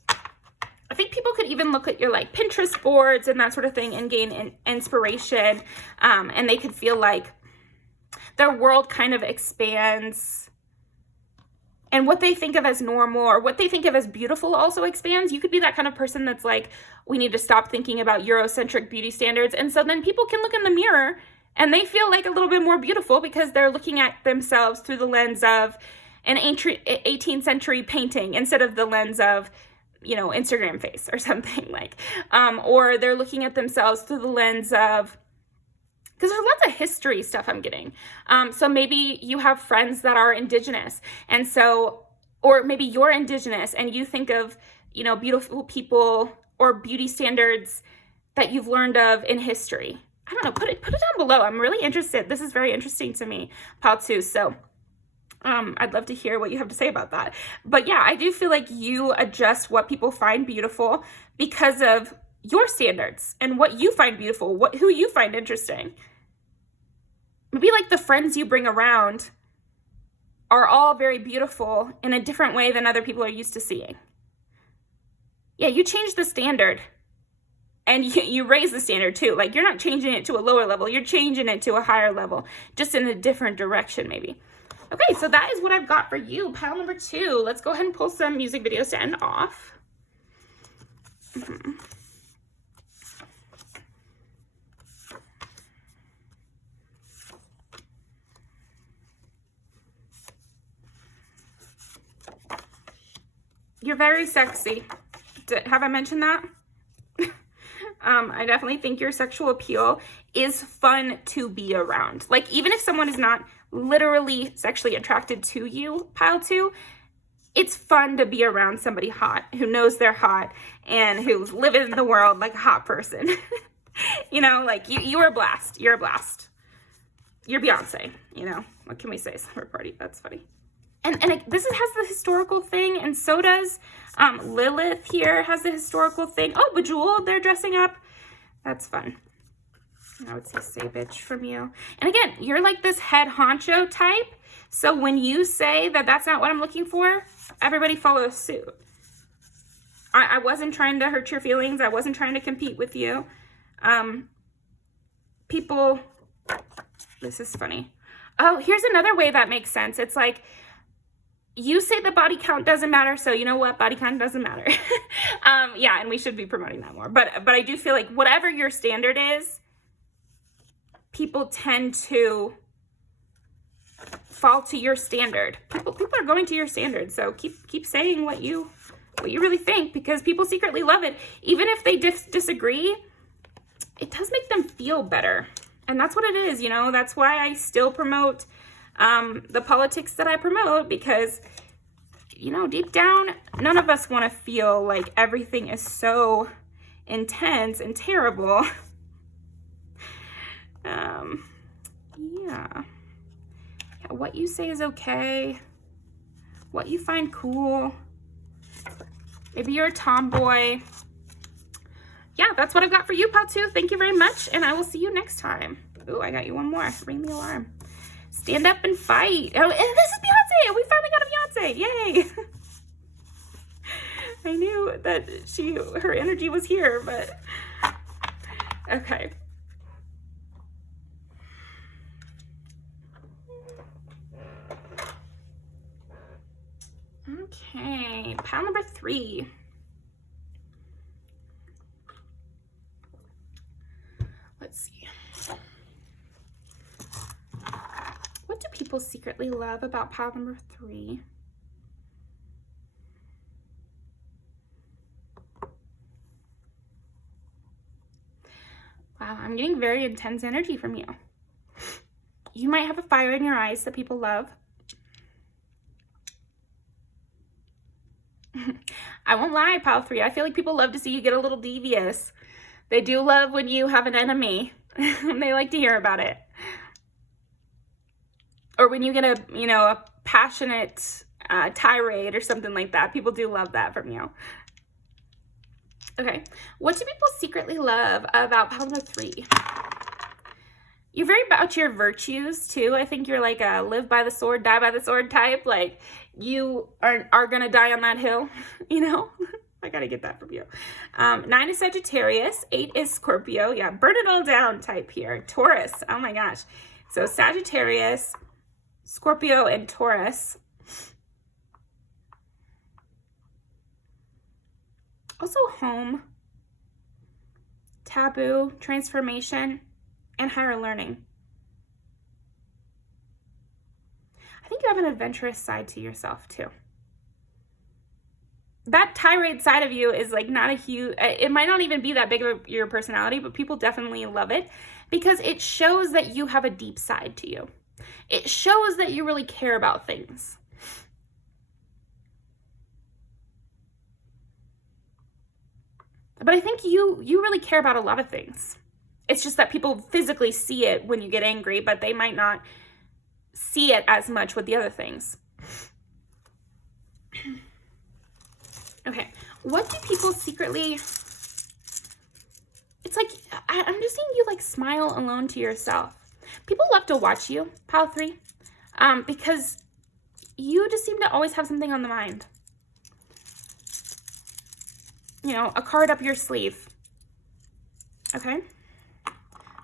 I think people could even look at your like Pinterest boards and that sort of thing and gain inspiration, and they could feel like their world kind of expands, and what they think of as normal or what they think of as beautiful also expands. You could be that kind of person that's like, we need to stop thinking about Eurocentric beauty standards. And so then people can look in the mirror and they feel like a little bit more beautiful because they're looking at themselves through the lens of an 18th century painting instead of the lens of, Instagram face or something like, or they're looking at themselves through the lens of, because there's lots of history stuff I'm getting. So maybe you have friends that are indigenous, and so, or maybe you're indigenous and you think of, beautiful people or beauty standards that you've learned of in history. I don't know, put it down below. I'm really interested. This is very interesting to me, Paltu. So I'd love to hear what you have to say about that. But yeah, I do feel like you adjust what people find beautiful because of your standards and what you find beautiful, who you find interesting. Maybe like the friends you bring around are all very beautiful in a different way than other people are used to seeing. Yeah, you change the standard, and you raise the standard too. Like, you're not changing it to a lower level, you're changing it to a higher level, just in a different direction maybe. Okay, so that is what I've got for you, pile number 2. Let's go ahead and pull some music videos to end off. You're very sexy. Have I mentioned that? I definitely think your sexual appeal is fun to be around. Like, even if someone is not literally sexually attracted to you, pile 2, it's fun to be around somebody hot who knows they're hot and who's living in the world like a hot person. Like you're a blast. You're a blast. You're Beyonce. What can we say? Summer party. That's funny. And this has the historical thing, and so does Lilith here has the historical thing. Oh, Bejeweled, they're dressing up. That's fun. I would say bitch from you. And again, you're like this head honcho type. So when you say that that's not what I'm looking for, everybody follows suit. I wasn't trying to hurt your feelings. I wasn't trying to compete with you. People, this is funny. Oh, here's another way that makes sense. It's like, you say the body count doesn't matter, so you know what? Body count doesn't matter. Yeah, and we should be promoting that more. But I do feel like whatever your standard is, people tend to fall to your standard. People are going to your standard, so keep saying what you really think, because people secretly love it. Even if they disagree, it does make them feel better. And that's what it is, That's why I still promote the politics that I promote, because you know, deep down, none of us want to feel like everything is so intense and terrible. Yeah. What you say is okay. What you find cool. Maybe you're a tomboy. Yeah, that's what I've got for you, pal 2. Thank you very much, and I will see you next time. Ooh, I got you one more. Ring the alarm. Stand up and fight. Oh, and this is Beyonce. We finally got a Beyonce. Yay. I knew that her energy was here, but okay. Okay, pile number 3. Let's see. What do people secretly love about pile number 3? Wow, I'm getting very intense energy from you. You might have a fire in your eyes that people love. I won't lie, pile 3. I feel like people love to see you get a little devious. They do love when you have an enemy. They like to hear about it. Or when you get a passionate tirade or something like that. People do love that from you. Okay. What do people secretly love about pile number 3? You're very about your virtues too. I think you're like a live by the sword, die by the sword type. Like you are gonna die on that hill, you know? I gotta get that from you. 9 is Sagittarius, 8 is Scorpio. Yeah, burn it all down type here. Taurus, oh my gosh. So Sagittarius, Scorpio, and Taurus. Also home, taboo, transformation, and higher learning. I think you have an adventurous side to yourself too. That tirade side of you is like not a huge, it might not even be that big of your personality, but people definitely love it because it shows that you have a deep side to you. It shows that you really care about things. But I think you really care about a lot of things. It's just that people physically see it when you get angry, but they might not see it as much with the other things. Okay, what do people secretly... It's like, I'm just seeing you like smile alone to yourself. People love to watch you, pile 3, because you just seem to always have something on the mind. You know, a card up your sleeve. Okay.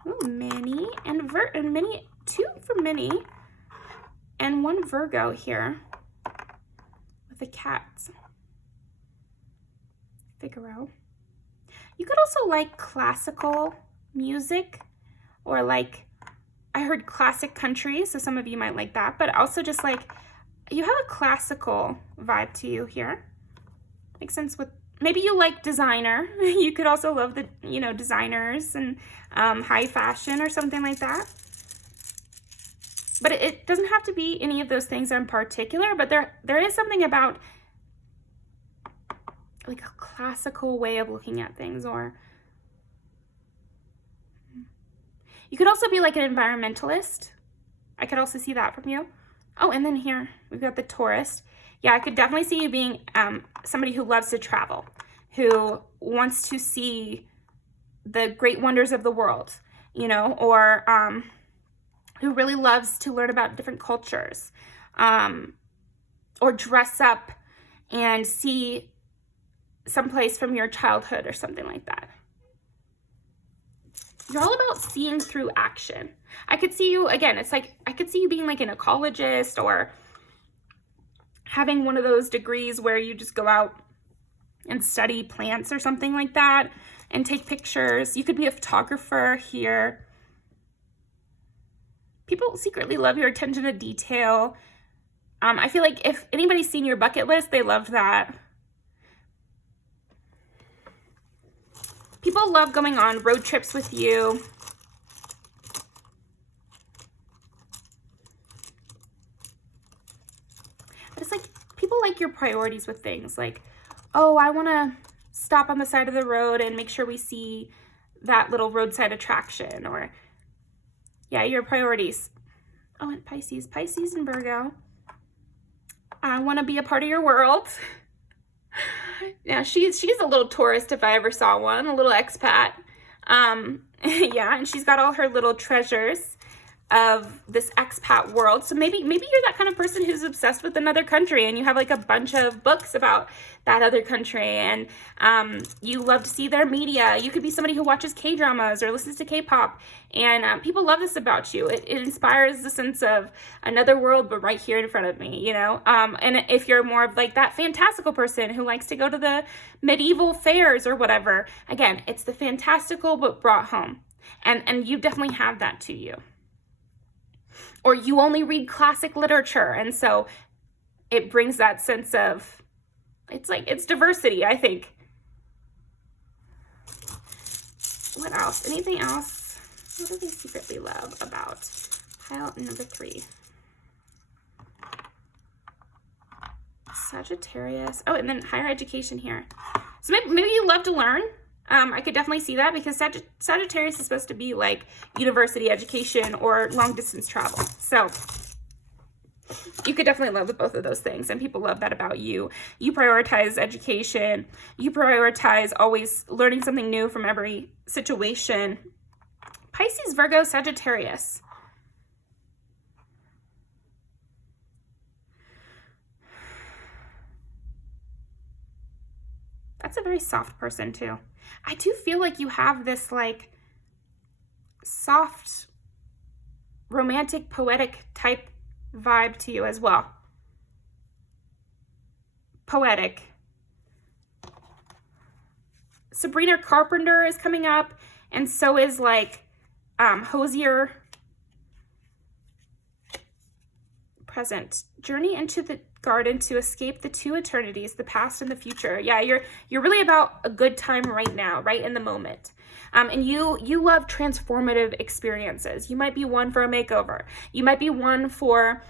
Ooh, Minnie and Minnie, 2 for Minnie, and 1 Virgo here with a cat. Figaro. You could also like classical music, or like, I heard classic country, so some of you might like that, but also just like, you have a classical vibe to you here. Makes sense with, maybe you like designer. You could also love the, designers and high fashion or something like that. But it doesn't have to be any of those things in particular, but there is something about like a classical way of looking at things. Or you could also be like an environmentalist. I could also see that from you. Oh, and then here we've got the Taurus. Yeah, I could definitely see you being somebody who loves to travel, who wants to see the great wonders of the world, or who really loves to learn about different cultures, or dress up and see someplace from your childhood or something like that. You're all about seeing through action. I could see you, again, it's like, I could see you being like an ecologist, or having one of those degrees where you just go out and study plants or something like that and take pictures. You could be a photographer here. People secretly love your attention to detail. I feel like if anybody's seen your bucket list, they love that. People love going on road trips with you. But it's like people people like your priorities with things. Like, oh, I want to stop on the side of the road and make sure we see that little roadside attraction. Or, yeah, your priorities. Oh, and Pisces and Virgo. I want to be a part of your world. Yeah, she's a little tourist if I ever saw one, a little expat. Yeah, and she's got all her little treasures of this expat world. So maybe you're that kind of person who's obsessed with another country, and you have like a bunch of books about that other country, and you love to see their media. You could be somebody who watches K-dramas or listens to K-pop, and people love this about you. It inspires the sense of another world, but right here in front of me, you know? And if you're more of like that fantastical person who likes to go to the medieval fairs or whatever, again, it's the fantastical but brought home. And you definitely have that to you. Or you only read classic literature, and so it brings that sense of, it's diversity, I think. What else? Anything else? What do they secretly love about pile number 3? Sagittarius. Oh, and then higher education here. So maybe you love to learn. I could definitely see that, because Sagittarius is supposed to be like university education or long distance travel. So you could definitely love both of those things, and people love that about you. You prioritize education. You prioritize always learning something new from every situation. Pisces, Virgo, Sagittarius. That's a very soft person too. I do feel like you have this like soft, romantic, poetic type vibe to you as well. Poetic. Sabrina Carpenter is coming up, and so is like Hosier. Present. Journey into the garden to escape the two eternities, the past and the future. Yeah, you're really about a good time right now, right in the moment. And you love transformative experiences. You might be one for a makeover. You might be one for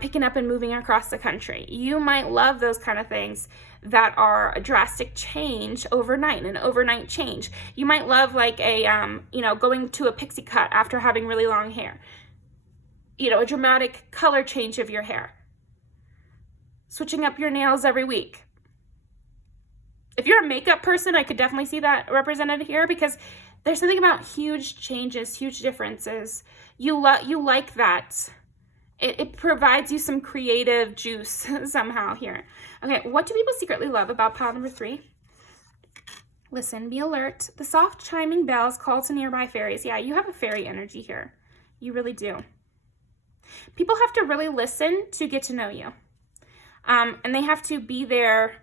picking up and moving across the country. You might love those kind of things that are a drastic change overnight, an overnight change. You might love like a, going to a pixie cut after having really long hair. A dramatic color change of your hair. Switching up your nails every week. If you're a makeup person, I could definitely see that represented here, because there's something about huge changes, huge differences. You like that. It provides you some creative juice somehow here. Okay, what do people secretly love about pile number 3? Listen, be alert. The soft chiming bells call to nearby fairies. Yeah, you have a fairy energy here. You really do. People have to really listen to get to know you. And they have to be there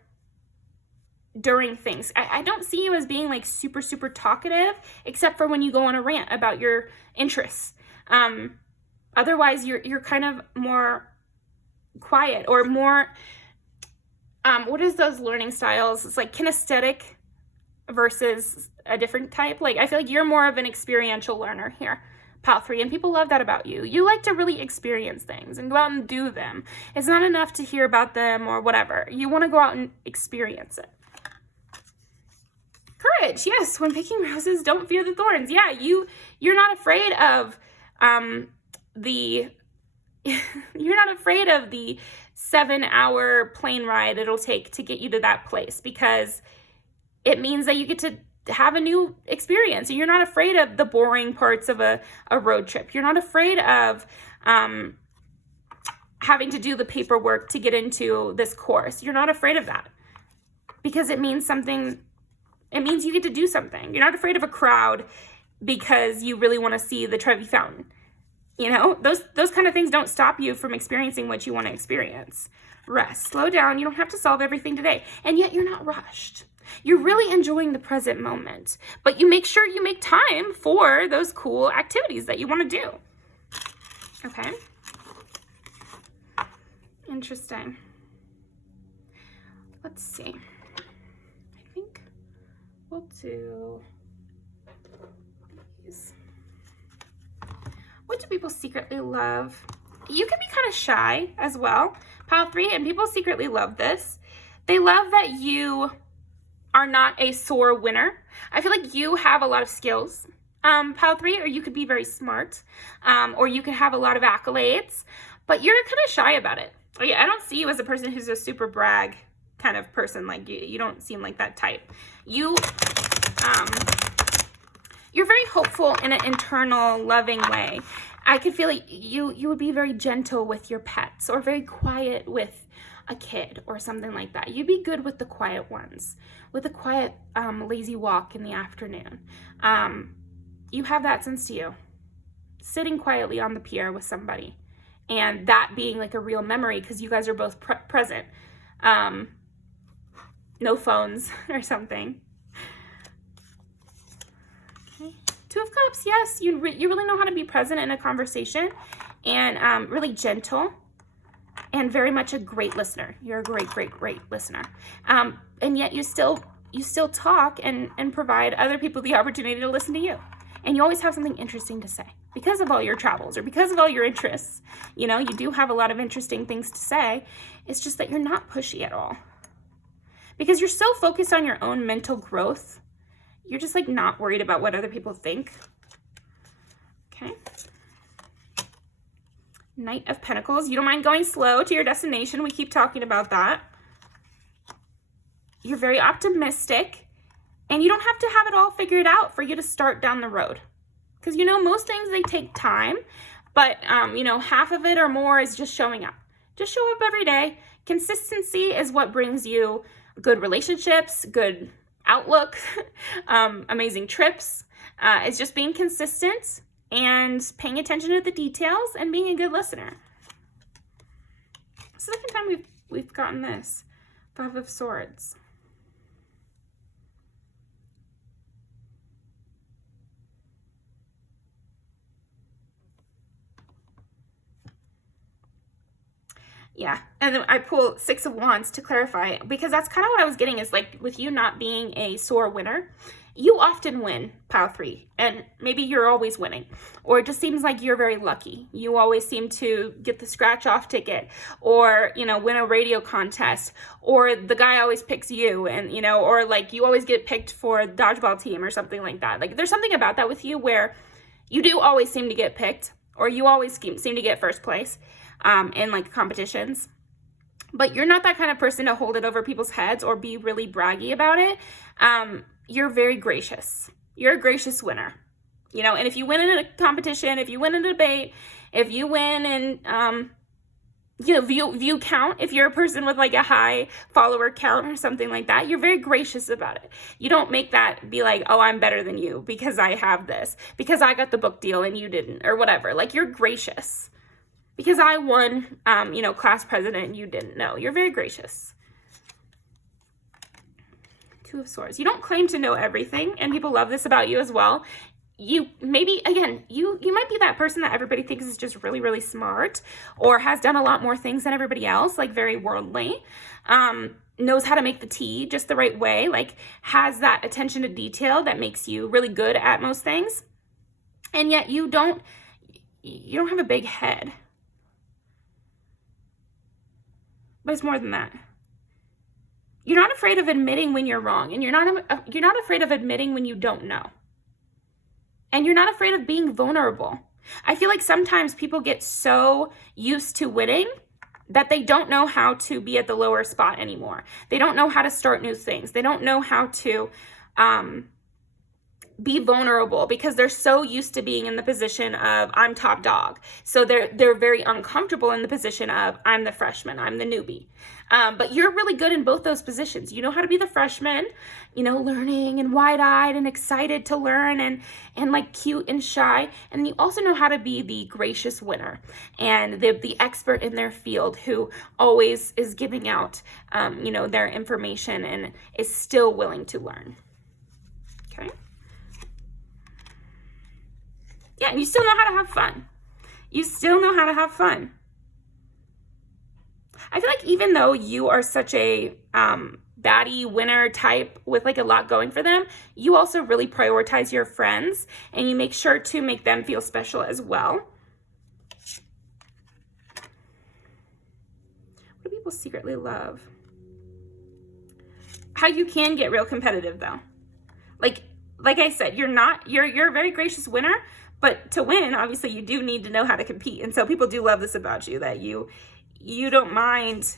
during things. I don't see you as being like super, super talkative, except for when you go on a rant about your interests. Otherwise, you're kind of more quiet, or more, what is those learning styles? It's like kinesthetic versus a different type. Like, I feel like you're more of an experiential learner here. Pile 3, and people love that about you. You like to really experience things and go out and do them. It's not enough to hear about them or whatever. You want to go out and experience it. Courage, yes. When picking roses, don't fear the thorns. Yeah, you're not afraid of you're not afraid of the 7-hour plane ride it'll take to get you to that place, because it means that you get to have a new experience. You're not afraid of the boring parts of a road trip. You're not afraid of having to do the paperwork to get into this course. You're not afraid of that, because it means something. It means you get to do something. You're not afraid of a crowd because you really want to see the Trevi Fountain. Those kind of things don't stop you from experiencing what you want to experience. Rest, slow down. You don't have to solve everything today, and yet you're not rushed. You're really enjoying the present moment, but you make sure you make time for those cool activities that you want to do. Okay. Interesting. Let's see. I think we'll do these. What do people secretly love? You can be kind of shy as well. Pile 3, and people secretly love this. They love that you are not a sore winner. I feel like you have a lot of skills, Pile 3, or you could be very smart, or you could have a lot of accolades, but you're kind of shy about it. Like, I don't see you as a person who's a super brag kind of person. Like, you don't seem like that type. You're very hopeful in an internal, loving way. I could feel like you would be very gentle with your pets, or very quiet with a kid or something like that. You'd be good with the quiet ones, with a quiet, lazy walk in the afternoon. You have that sense to you. Sitting quietly on the pier with somebody, and that being like a real memory because you guys are both present. No phones or something. Okay. 2 of Cups, yes, you really know how to be present in a conversation, and really gentle, and very much a great listener. You're a great listener. And yet you still talk and provide other people the opportunity to listen to you. And you always have something interesting to say because of all your travels or because of all your interests. You know, you do have a lot of interesting things to say. It's just that you're not pushy at all. Because you're so focused on your own mental growth, you're just like not worried about what other people think. Okay. Knight of Pentacles. You don't mind going slow to your destination. We keep talking about that. You're very optimistic. And you don't have to have it all figured out for you to start down the road. Because, you know, most things, they take time. But, you know, half of it or more is just showing up. Just show up every day. Consistency is what brings you good relationships, good outlook, amazing trips. It's just being consistent and paying attention to the details and being a good listener. It's the second time we've gotten this. 5 of Swords. Yeah, and then I pull 6 of Wands to clarify, because that's kind of what I was getting, is like with you not being a sore winner, you often win, Pile 3, and maybe you're always winning, or it just seems like you're very lucky. You always seem to get the scratch-off ticket, or, you know, win a radio contest, or the guy always picks you, and, you know, or like you always get picked for the dodgeball team or something like that. Like, there's something about that with you where you do always seem to get picked, or you always seem to get first place. In like competitions, but you're not that kind of person to hold it over people's heads or be really braggy about it. You're very gracious. You're a gracious winner, you know, and if you win in a competition, if you win in a debate, if you win in, you know, view count, if you're a person with like a high follower count or something like that, you're very gracious about it. You don't make that be like, oh, I'm better than you because I have this, because I got the book deal and you didn't, or whatever. Like, you're gracious. Because I won, you know, class president and you didn't know. You're very gracious. 2 of Swords. You don't claim to know everything, and people love this about you as well. You maybe, again, you might be that person that everybody thinks is just really, really smart, or has done a lot more things than everybody else, like very worldly, knows how to make the tea just the right way, like has that attention to detail that makes you really good at most things. And yet you don't have a big head. But it's more than that. You're not afraid of admitting when you're wrong, and you're not afraid of admitting when you don't know. And you're not afraid of being vulnerable. I feel like sometimes people get so used to winning that they don't know how to be at the lower spot anymore. They don't know how to start new things. They don't know how to be vulnerable because they're so used to being in the position of I'm top dog. So they're very uncomfortable in the position of I'm the freshman, I'm the newbie. But you're really good in both those positions. You know how to be the freshman, you know, learning and wide-eyed and excited to learn and like cute and shy. And you also know how to be the gracious winner and the expert in their field who always is giving out, you know, their information and is still willing to learn. Okay. Yeah, and you still know how to have fun. You still know how to have fun. I feel like even though you are such a baddie winner type with like a lot going for them, you also really prioritize your friends and you make sure to make them feel special as well. What secretly love? How you can get real competitive though. Like I said, you're a very gracious winner, but to win, obviously you do need to know how to compete. And so people do love this about you, that you don't mind.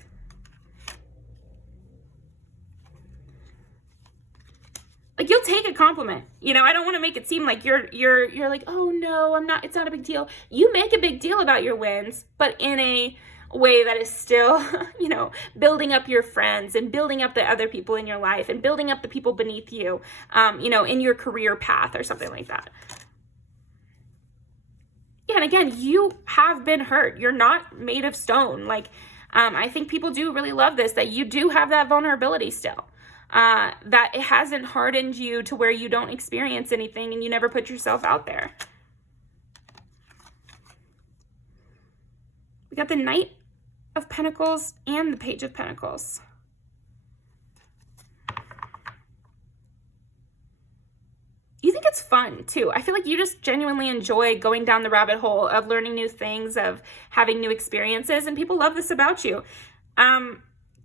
Like, you'll take a compliment. You know, I don't want to make it seem like you're like, oh no, I'm not, it's not a big deal. You make a big deal about your wins, but in a way that is still, you know, building up your friends and building up the other people in your life and building up the people beneath you, you know, in your career path or something like that. Yeah, and again, you have been hurt. You're not made of stone. Like, I think people do really love this, that you do have that vulnerability still. That it hasn't hardened you to where you don't experience anything and you never put yourself out there. We got the Knight of Pentacles and the Page of Pentacles. You think it's fun too. I feel like you just genuinely enjoy going down the rabbit hole of learning new things, of having new experiences, and people love this about you.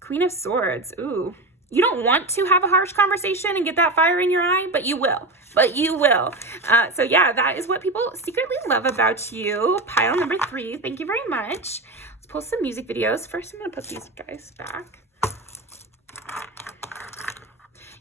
Queen of Swords. Ooh. You don't want to have a harsh conversation and get that fire in your eye, but you will. So yeah, that is what people secretly love about you. Pile number 3. Thank you very much. Let's pull some music videos. First, I'm going to put these guys back.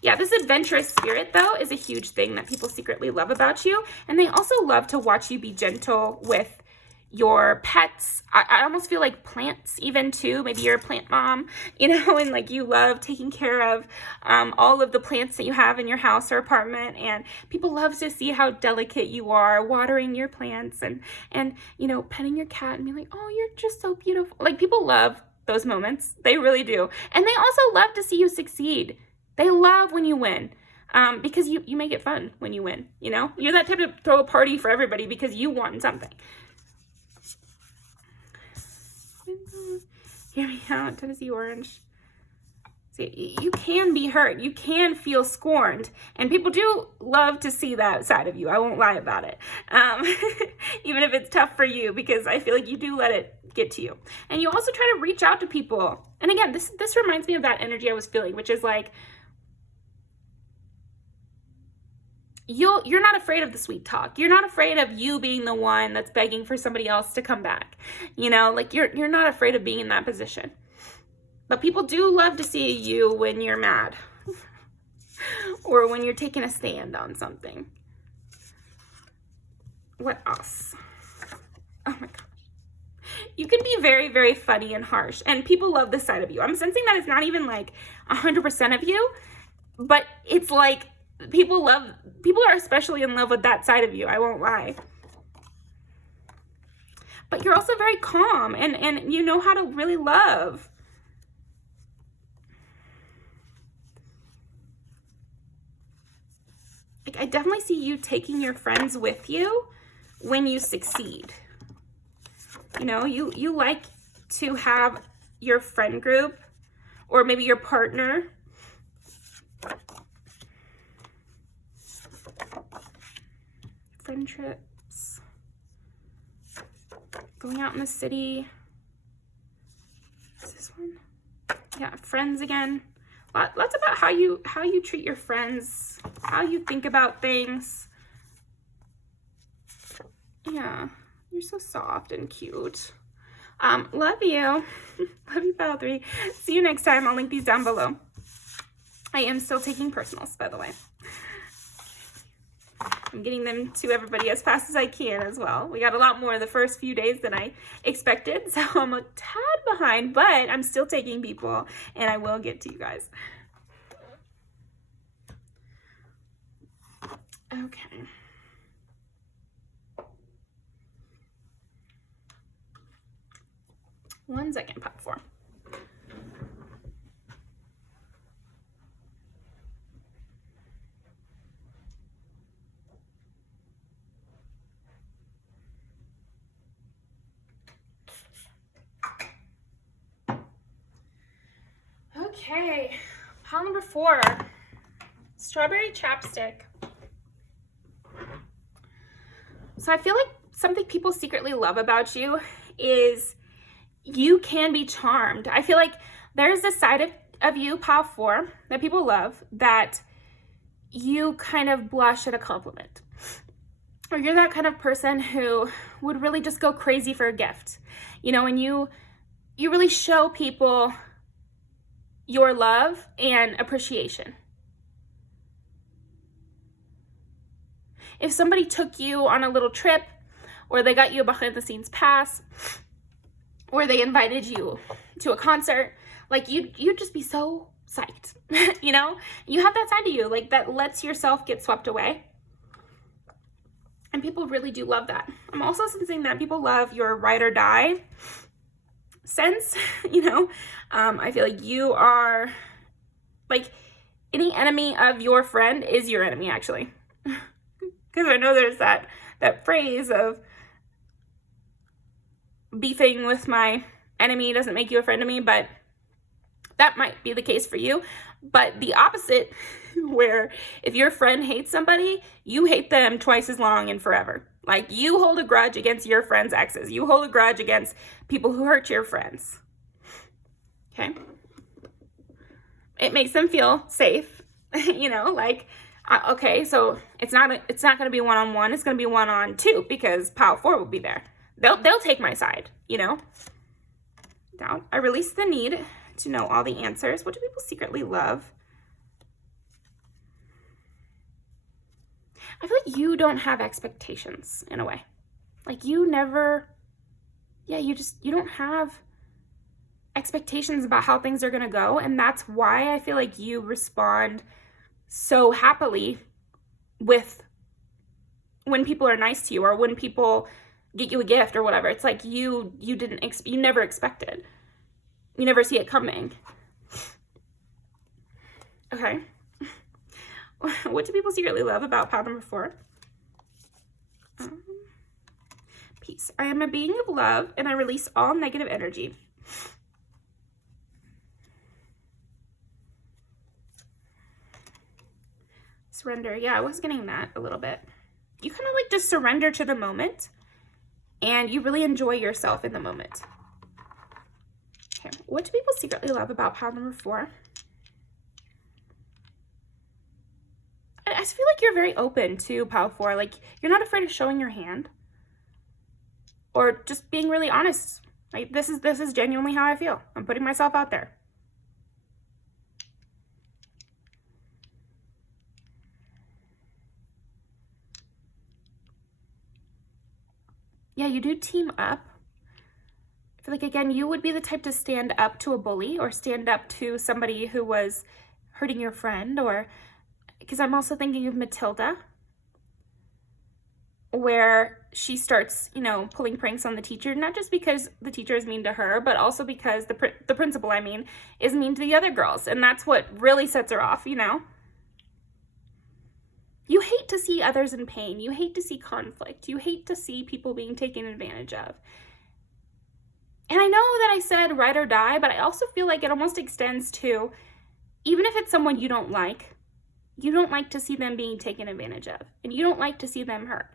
Yeah, this adventurous spirit, though, is a huge thing that people secretly love about you. And they also love to watch you be gentle with your pets. I almost feel like plants even too. Maybe you're a plant mom, you know, and like you love taking care of all of the plants that you have in your house or apartment, and people love to see how delicate you are watering your plants and you know, petting your cat and being like, oh, you're just so beautiful. Like, people love those moments. They really do. And they also love to see you succeed. They love when you win. Because you make it fun when you win, you know? You're that type to throw a party for everybody because you won something. Hear me out, Tennessee Orange. See, you can be hurt. You can feel scorned. And people do love to see that side of you. I won't lie about it. Even if it's tough for you, because I feel like you do let it get to you. And you also try to reach out to people. And again, this reminds me of that energy I was feeling, which is like, you're not afraid of the sweet talk. You're not afraid of you being the one that's begging for somebody else to come back. You know, like you're not afraid of being in that position. But people do love to see you when you're mad or when you're taking a stand on something. What else? Oh my gosh. You can be very, very funny and harsh, and people love this side of you. I'm sensing that it's not even like 100% of you, but it's like people are especially in love with that side of you. I won't lie. But you're also very calm and you know how to really love. Like, I definitely see you taking your friends with you when you succeed. You know, you like to have your friend group or maybe your partner friend trips, going out in the city. Is this one? Yeah, friends again. Lots about how you treat your friends, how you think about things. Yeah, you're so soft and cute. Love you. Love you, pile 3. See you next time. I'll link these down below. I am still taking personals, by the way. I'm getting them to everybody as fast as I can as well. We got a lot more the first few days than I expected, so I'm a tad behind, but I'm still taking people, and I will get to you guys. Okay. One second, pop 4. Okay, pile number 4, strawberry chapstick. So I feel like something people secretly love about you is you can be charmed. I feel like there's this side of you, pile 4, that people love, that you kind of blush at a compliment. Or you're that kind of person who would really just go crazy for a gift. You know, and you really show people your love and appreciation. If somebody took you on a little trip, or they got you a behind the scenes pass, or they invited you to a concert, like you'd just be so psyched. You know, you have that side of you, like, that lets yourself get swept away. And people really do love that. I'm also sensing that people love your ride or die sense, you know. I feel like you are, like, any enemy of your friend is your enemy, actually. Because I know there's that phrase of beefing with my enemy doesn't make you a friend of me, but that might be the case for you. But the opposite, where if your friend hates somebody, you hate them twice as long and forever. Like, you hold a grudge against your friend's exes. You hold a grudge against people who hurt your friends. Okay? It makes them feel safe, you know, like, okay, so it's not going to be one-on-one. It's going to be one-on-2, because pile 4 will be there. They'll take my side, you know. Now, I release the need to know all the answers. What do people secretly love? I feel like you don't have expectations in a way. Like, you never, you don't have expectations about how things are going to go. And that's why I feel like you respond so happily with when people are nice to you, or when people get you a gift or whatever. It's like you never expected. You never see it coming. Okay. What do people secretly love about pile number 4? Peace. I am a being of love, and I release all negative energy. Surrender. Yeah, I was getting that a little bit. You kind of like just surrender to the moment, and you really enjoy yourself in the moment. Okay, what do people secretly love about pile number 4? I feel like you're very open to pile 4. Like, you're not afraid of showing your hand, or just being really honest. Like, this is genuinely how I feel. I'm putting myself out there. Yeah, you do team up. I feel like, again, you would be the type to stand up to a bully, or stand up to somebody who was hurting your friend, or, because I'm also thinking of Matilda, where she starts, you know, pulling pranks on the teacher, not just because the teacher is mean to her, but also because the principal, is mean to the other girls. And that's what really sets her off, you know? You hate to see others in pain. You hate to see conflict. You hate to see people being taken advantage of. And I know that I said ride or die, but I also feel like it almost extends to, even if it's someone you don't like to see them being taken advantage of, and you don't like to see them hurt.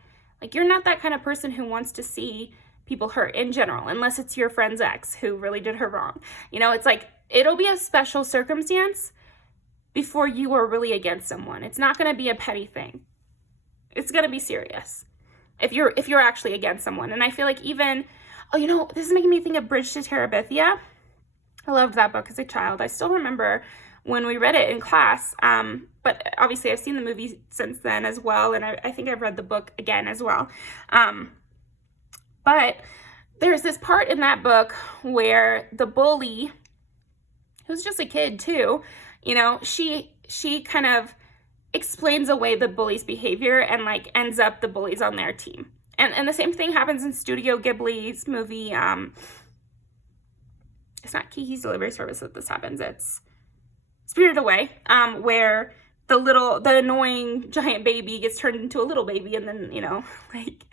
Like, you're not that kind of person who wants to see people hurt in general, unless it's your friend's ex who really did her wrong. You know, it's like, it'll be a special circumstance before you are really against someone. It's not going to be a petty thing. It's going to be serious if you're actually against someone. And I feel like even, oh, you know, this is making me think of Bridge to Terabithia. I loved that book as a child. I still remember when we read it in class, but obviously I've seen the movie since then as well, and I think I've read the book again as well. But there's this part in that book where the bully, who's just a kid too, you know, she kind of explains away the bully's behavior and, like, ends up the bully's on their team. And the same thing happens in Studio Ghibli's movie. It's not Kiki's Delivery Service that this happens. It's Spirited Away, where the annoying giant baby gets turned into a little baby, and then, you know, like,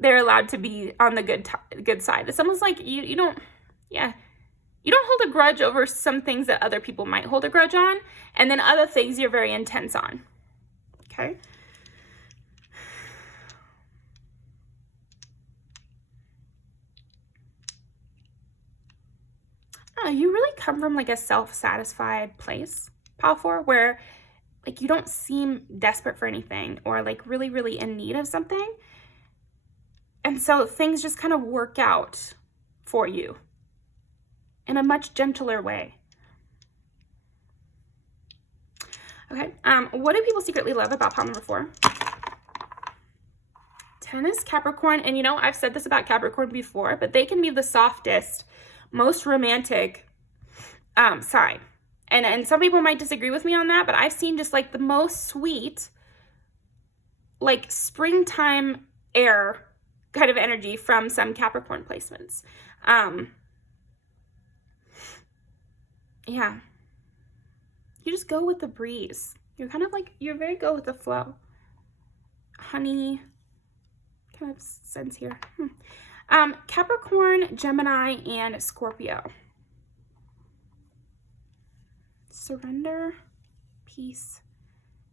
they're allowed to be on the good side. It's almost like you don't hold a grudge over some things that other people might hold a grudge on, and then other things you're very intense on. Okay. don't know, you really come from like a self-satisfied place, Pile 4, where like you don't seem desperate for anything or like really, really in need of something. And so things just kind of work out for you in a much gentler way. Okay, what do people secretly love about pile number 4? 10 is Capricorn, and you know, I've said this about Capricorn before, but they can be the softest, most romantic sign. And some people might disagree with me on that, but I've seen just like the most sweet, like springtime air kind of energy from some Capricorn placements. Yeah. You just go with the breeze. You're kind of like, you're very go with the flow. Honey kind of sense here. Capricorn, Gemini, and Scorpio. Surrender, peace,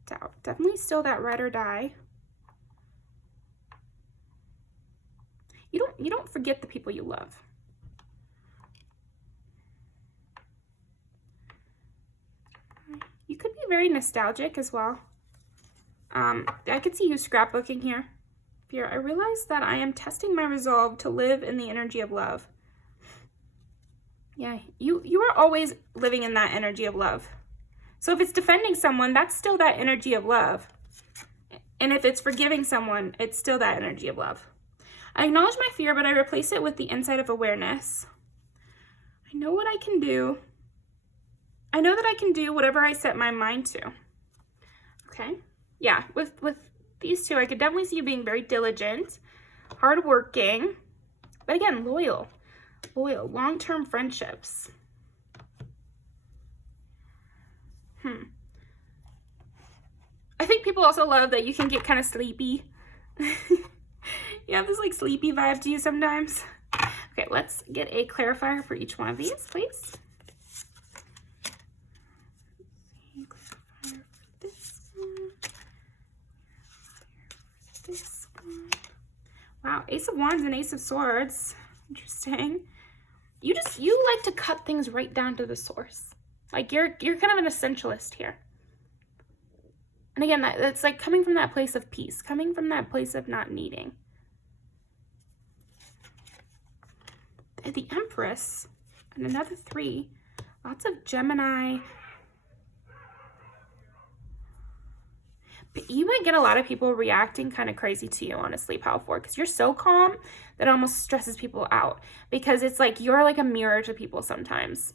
doubt. Definitely still that ride or die. You don't forget the people you love. You could be very nostalgic as well. I could see you scrapbooking here. Fear, I realize that I am testing my resolve to live in the energy of love. Yeah, you are always living in that energy of love. So if it's defending someone, that's still that energy of love. And if it's forgiving someone, it's still that energy of love. I acknowledge my fear, but I replace it with the insight of awareness. I know what I can do. I know that I can do whatever I set my mind to. Okay. Yeah, with these two, I could definitely see you being very diligent, hardworking, but again, loyal, long-term friendships. I think people also love that you can get kind of sleepy. You have this like sleepy vibe to you sometimes. Okay, let's get a clarifier for each one of these, please. This one. Wow, Ace of Wands and Ace of Swords. Interesting. You like to cut things right down to the source. Like you're kind of an essentialist here. And again, that's like coming from that place of peace, coming from that place of not needing. The Empress and another 3. Lots of Gemini. But you might get a lot of people reacting kind of crazy to you, honestly, pile 4, because you're so calm that it almost stresses people out, because it's like you're like a mirror to people sometimes,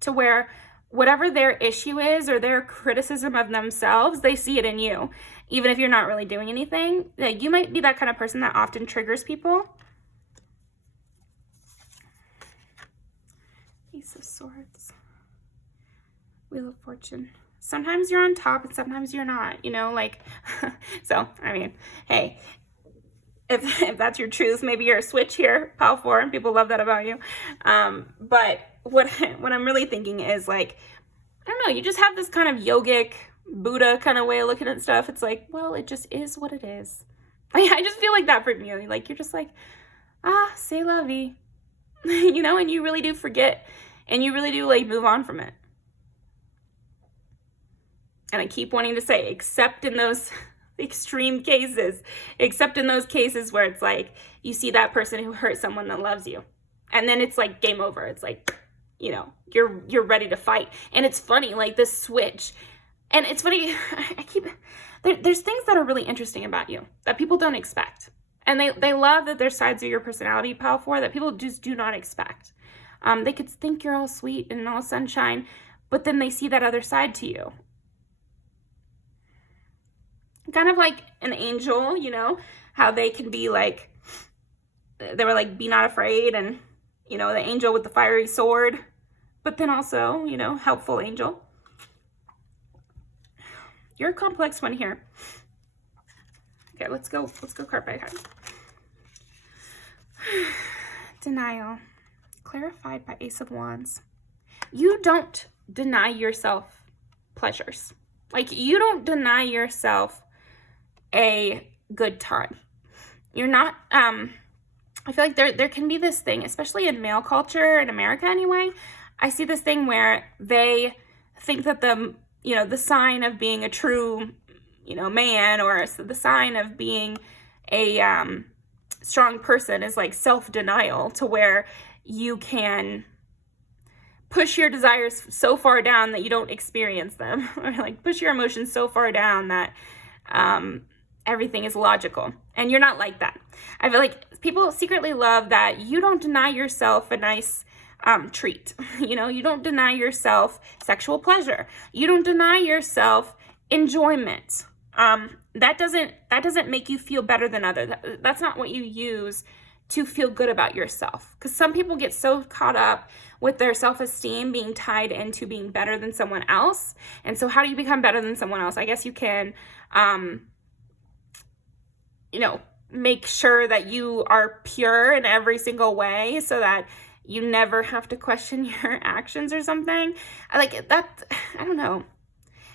to where whatever their issue is or their criticism of themselves, they see it in you, even if you're not really doing anything. Like you might be that kind of person that often triggers people. Ace of Swords, Wheel of Fortune. Sometimes you're on top and sometimes you're not, you know, like, so, I mean, hey, if that's your truth, maybe you're a switch here, pile 4, and people love that about you. But what I'm really thinking is like, I don't know, you just have this kind of yogic Buddha kind of way of looking at stuff. It's like, well, it just is what it is. I just feel like that from you. Like, you're just like, c'est la vie, you know, and you really do forget, and you really do like move on from it. And I keep wanting to say, except in those extreme cases, except in those cases where it's like, you see that person who hurt someone that loves you. And then it's like game over. It's like, you know, you're ready to fight. And it's funny, like this switch. And it's funny, there's things that are really interesting about you that people don't expect. And they love that there's sides of your personality, pile 4, that people just do not expect. They could think you're all sweet and all sunshine, but then they see that other side to you. Kind of like an angel, you know, how they can be like, they were like, be not afraid, and, you know, the angel with the fiery sword, but then also, you know, helpful angel. You're a complex one here. Okay, let's go card by card. Denial, clarified by Ace of Wands. You don't deny yourself pleasures. Like, you don't deny yourself a good time. You're not I feel like there can be this thing, especially in male culture in America anyway. I see this thing where they think that the sign of being a true, man, or the sign of being a strong person is like self-denial, to where you can push your desires so far down that you don't experience them, or like push your emotions so far down that everything is logical. And you're not like that. I feel like people secretly love that you don't deny yourself a nice treat. You don't deny yourself sexual pleasure. You don't deny yourself enjoyment. That doesn't make you feel better than others. That's not what you use to feel good about yourself. Because some people get so caught up with their self-esteem being tied into being better than someone else. And so how do you become better than someone else? I guess you can, make sure that you are pure in every single way so that you never have to question your actions or something. Like that, I don't know.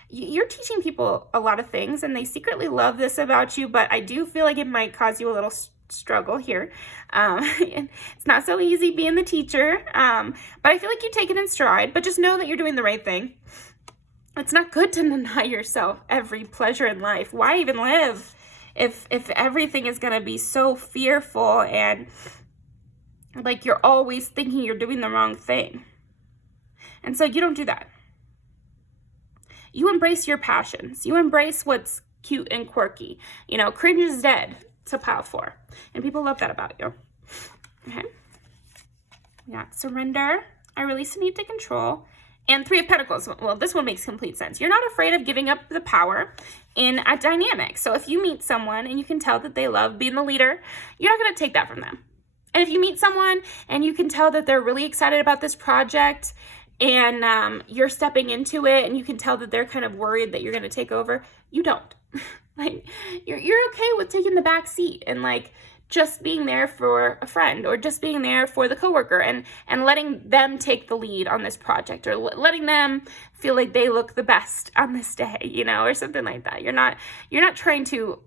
You're teaching people a lot of things and they secretly love this about you, but I do feel like it might cause you a little struggle here. It's not so easy being the teacher, but I feel like you take it in stride, but just know that you're doing the right thing. It's not good to deny yourself every pleasure in life. Why even live if everything is going to be so fearful and like you're always thinking you're doing the wrong thing? And so you don't do that. You embrace your passions. You embrace what's cute and quirky. Cringe is dead to pile for. And people love that about you. Okay. Yeah. Surrender. I release the need to control. And 3 of Pentacles. Well, this one makes complete sense. You're not afraid of giving up the power in a dynamic. So if you meet someone and you can tell that they love being the leader, you're not going to take that from them. And if you meet someone and you can tell that they're really excited about this project and you're stepping into it and you can tell that they're kind of worried that you're going to take over, you don't. Like you're okay with taking the back seat and like just being there for a friend or just being there for the coworker and letting them take the lead on this project, or letting them feel like they look the best on this day, or something like that. You're not trying to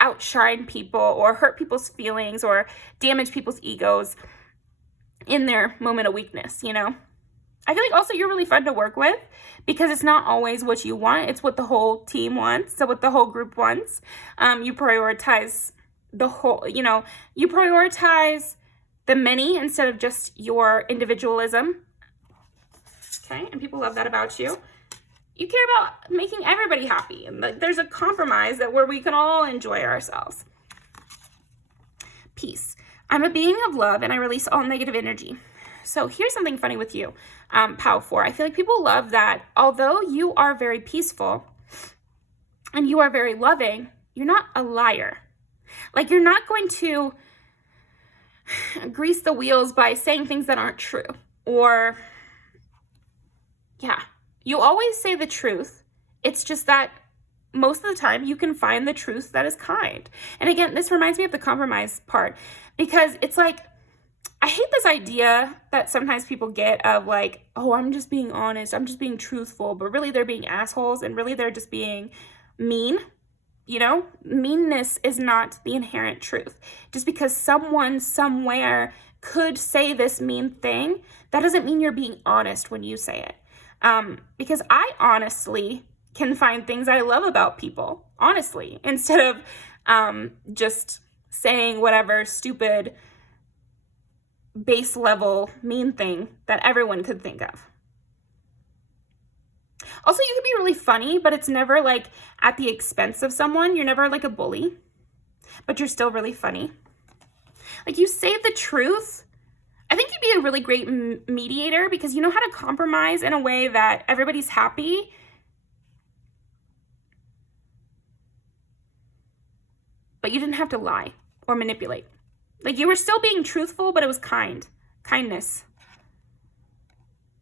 outshine people or hurt people's feelings or damage people's egos in their moment of weakness, I feel like also you're really fun to work with because it's not always what you want. It's what the whole team wants. So what the whole group wants. You prioritize the whole, you prioritize the many instead of just your individualism. Okay. And people love that about you. You care about making everybody happy. And there's a compromise where we can all enjoy ourselves. Peace. I'm a being of love and I release all negative energy. So here's something funny with you, Pow 4. I feel like people love that although you are very peaceful and you are very loving, you're not a liar. Like you're not going to grease the wheels by saying things that aren't true. Or, yeah, you always say the truth. It's just that most of the time you can find the truth that is kind. And again, this reminds me of the compromise part because it's like, I hate this idea that sometimes people get of like, oh, I'm just being honest, I'm just being truthful, but really they're being assholes and really they're just being mean. Meanness is not the inherent truth. Just because someone somewhere could say this mean thing, that doesn't mean you're being honest when you say it. Because I honestly can find things I love about people, honestly, instead of just saying whatever stupid base level mean thing that everyone could think of. Also, you can be really funny, but it's never like at the expense of someone. You're never like a bully, but you're still really funny. Like you say the truth. I think you'd be a really great mediator because you know how to compromise in a way that everybody's happy. But you didn't have to lie or manipulate. Like you were still being truthful, but it was kind. Kindness.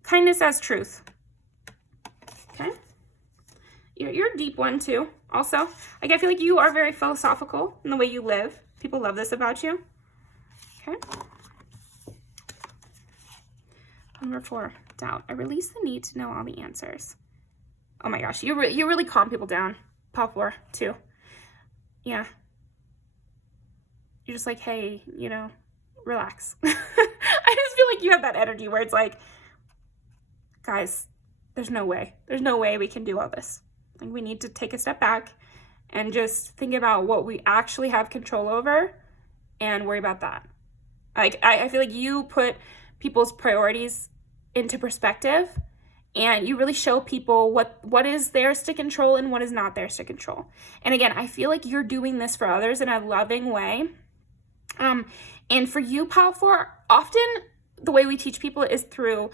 Kindness as truth. Okay. You're a deep one too, also. Like I feel like you are very philosophical in the way you live. People love this about you. Okay. Number 4, doubt. I release the need to know all the answers. Oh my gosh, you really calm people down. Pop 4 too. Yeah. You're just like, hey, relax. I just feel like you have that energy where it's like, guys, there's no way we can do all this. Like, we need to take a step back and just think about what we actually have control over and worry about that. Like, I feel like you put people's priorities into perspective, and you really show people what is theirs to control and what is not theirs to control. And again, I feel like you're doing this for others in a loving way. And for you, Pile 4, often the way we teach people is through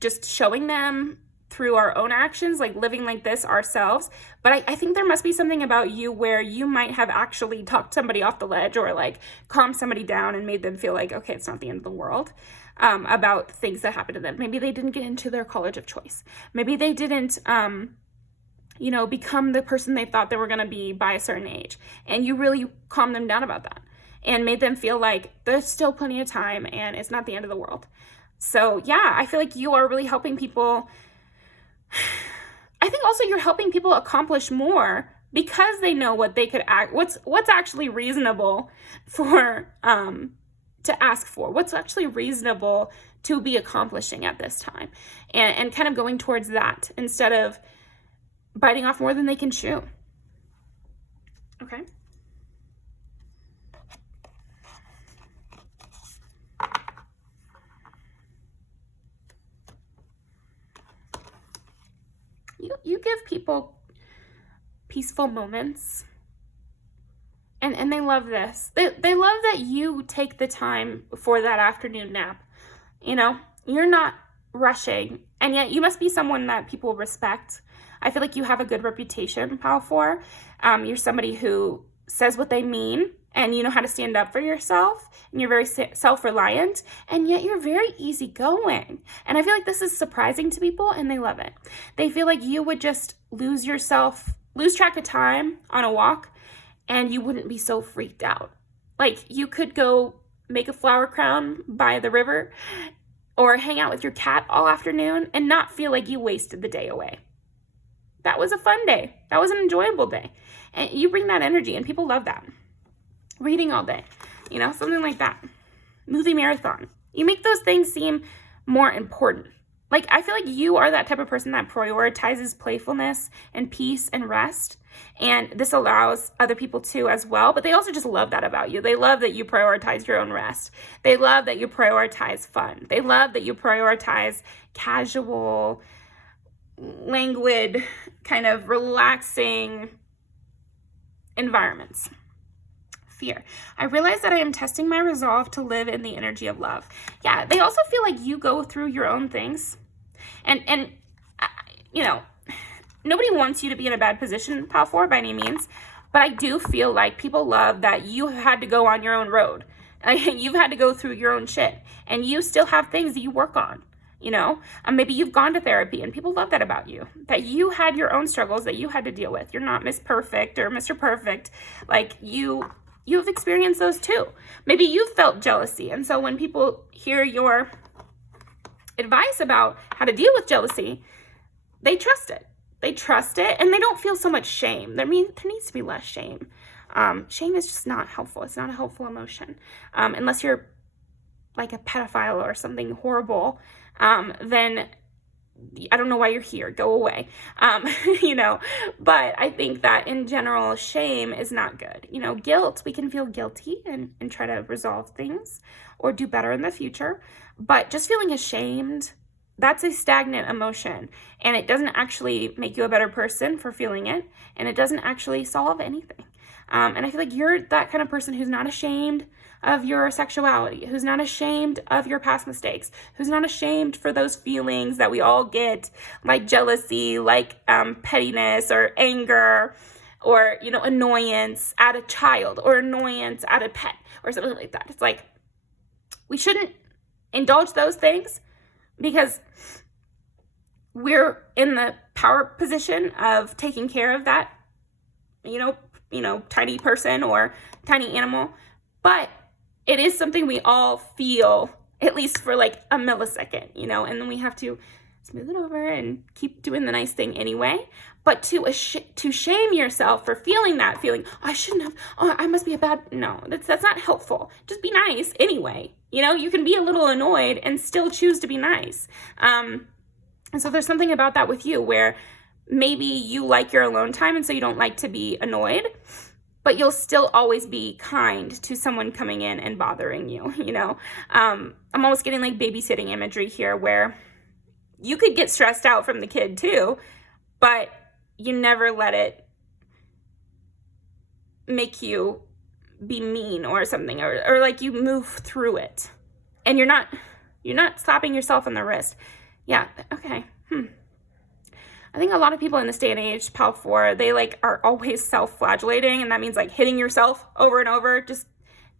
just showing them through our own actions, like living like this ourselves. But I think there must be something about you where you might have actually talked somebody off the ledge, or like calmed somebody down and made them feel like, okay, it's not the end of the world, about things that happened to them. Maybe they didn't get into their college of choice. Maybe they didn't, become the person they thought they were going to be by a certain age. And you really calmed them down about that and made them feel like there's still plenty of time and it's not the end of the world. So yeah, I feel like you are really helping people. I think also you're helping people accomplish more because they know what they could what's actually reasonable for to ask for, what's actually reasonable to be accomplishing at this time, and kind of going towards that instead of biting off more than they can chew. Okay. You give people peaceful moments, and they love this. They love that you take the time for that afternoon nap. You're not rushing, and yet you must be someone that people respect. I feel like you have a good reputation, Pile 4. You're somebody who says what they mean, and you know how to stand up for yourself, and you're very self-reliant, and yet you're very easygoing. And I feel like this is surprising to people, and they love it. They feel like you would just lose track of time on a walk, and you wouldn't be so freaked out. Like, you could go make a flower crown by the river or hang out with your cat all afternoon and not feel like you wasted the day away. That was a fun day. That was an enjoyable day. And you bring that energy, and people love that. Reading all day, something like that. Movie marathon. You make those things seem more important. Like, I feel like you are that type of person that prioritizes playfulness and peace and rest. And this allows other people to as well. But they also just love that about you. They love that you prioritize your own rest. They love that you prioritize fun. They love that you prioritize casual, languid, kind of relaxing environments. Fear. I realize that I am testing my resolve to live in the energy of love. Yeah, they also feel like you go through your own things. And nobody wants you to be in a bad position, Pile 4, by any means. But I do feel like people love that you had to go on your own road. You've had to go through your own shit. And you still have things that you work on. Maybe you've gone to therapy, and people love that about you, that you had your own struggles that you had to deal with. You're not Miss Perfect or Mr. Perfect. Like, you have experienced those too. Maybe you've felt jealousy. And so when people hear your advice about how to deal with jealousy, they trust it. And they don't feel so much shame. There needs to be less shame. Shame is just not helpful. It's not a helpful emotion. Unless you're like a pedophile or something horrible, then I don't know why you're here. Go away. But I think that in general, shame is not good. Guilt, we can feel guilty and try to resolve things or do better in the future. But just feeling ashamed, that's a stagnant emotion. And it doesn't actually make you a better person for feeling it. And it doesn't actually solve anything. And I feel like you're that kind of person who's not ashamed of your sexuality, who's not ashamed of your past mistakes, who's not ashamed for those feelings that we all get, like jealousy, like pettiness or anger, or, annoyance at a child or annoyance at a pet or something like that. It's like, we shouldn't indulge those things because we're in the power position of taking care of that, tiny person or tiny animal. But it is something we all feel, at least for like a millisecond, and then we have to smooth it over and keep doing the nice thing anyway. But to shame yourself for feeling that feeling, oh, I shouldn't have, oh, I must be a bad, no, that's not helpful. Just be nice anyway. You know, you can be a little annoyed and still choose to be nice. And so there's something about that with you where maybe you like your alone time and so you don't like to be annoyed, but you'll still always be kind to someone coming in and bothering you, you know? I'm almost getting like babysitting imagery here where you could get stressed out from the kid too, but you never let it make you be mean or something, or like you move through it and you're not slapping yourself on the wrist. Yeah, okay. I think a lot of people in this day and age, Pal 4, they like are always self-flagellating, and that means like hitting yourself over and over just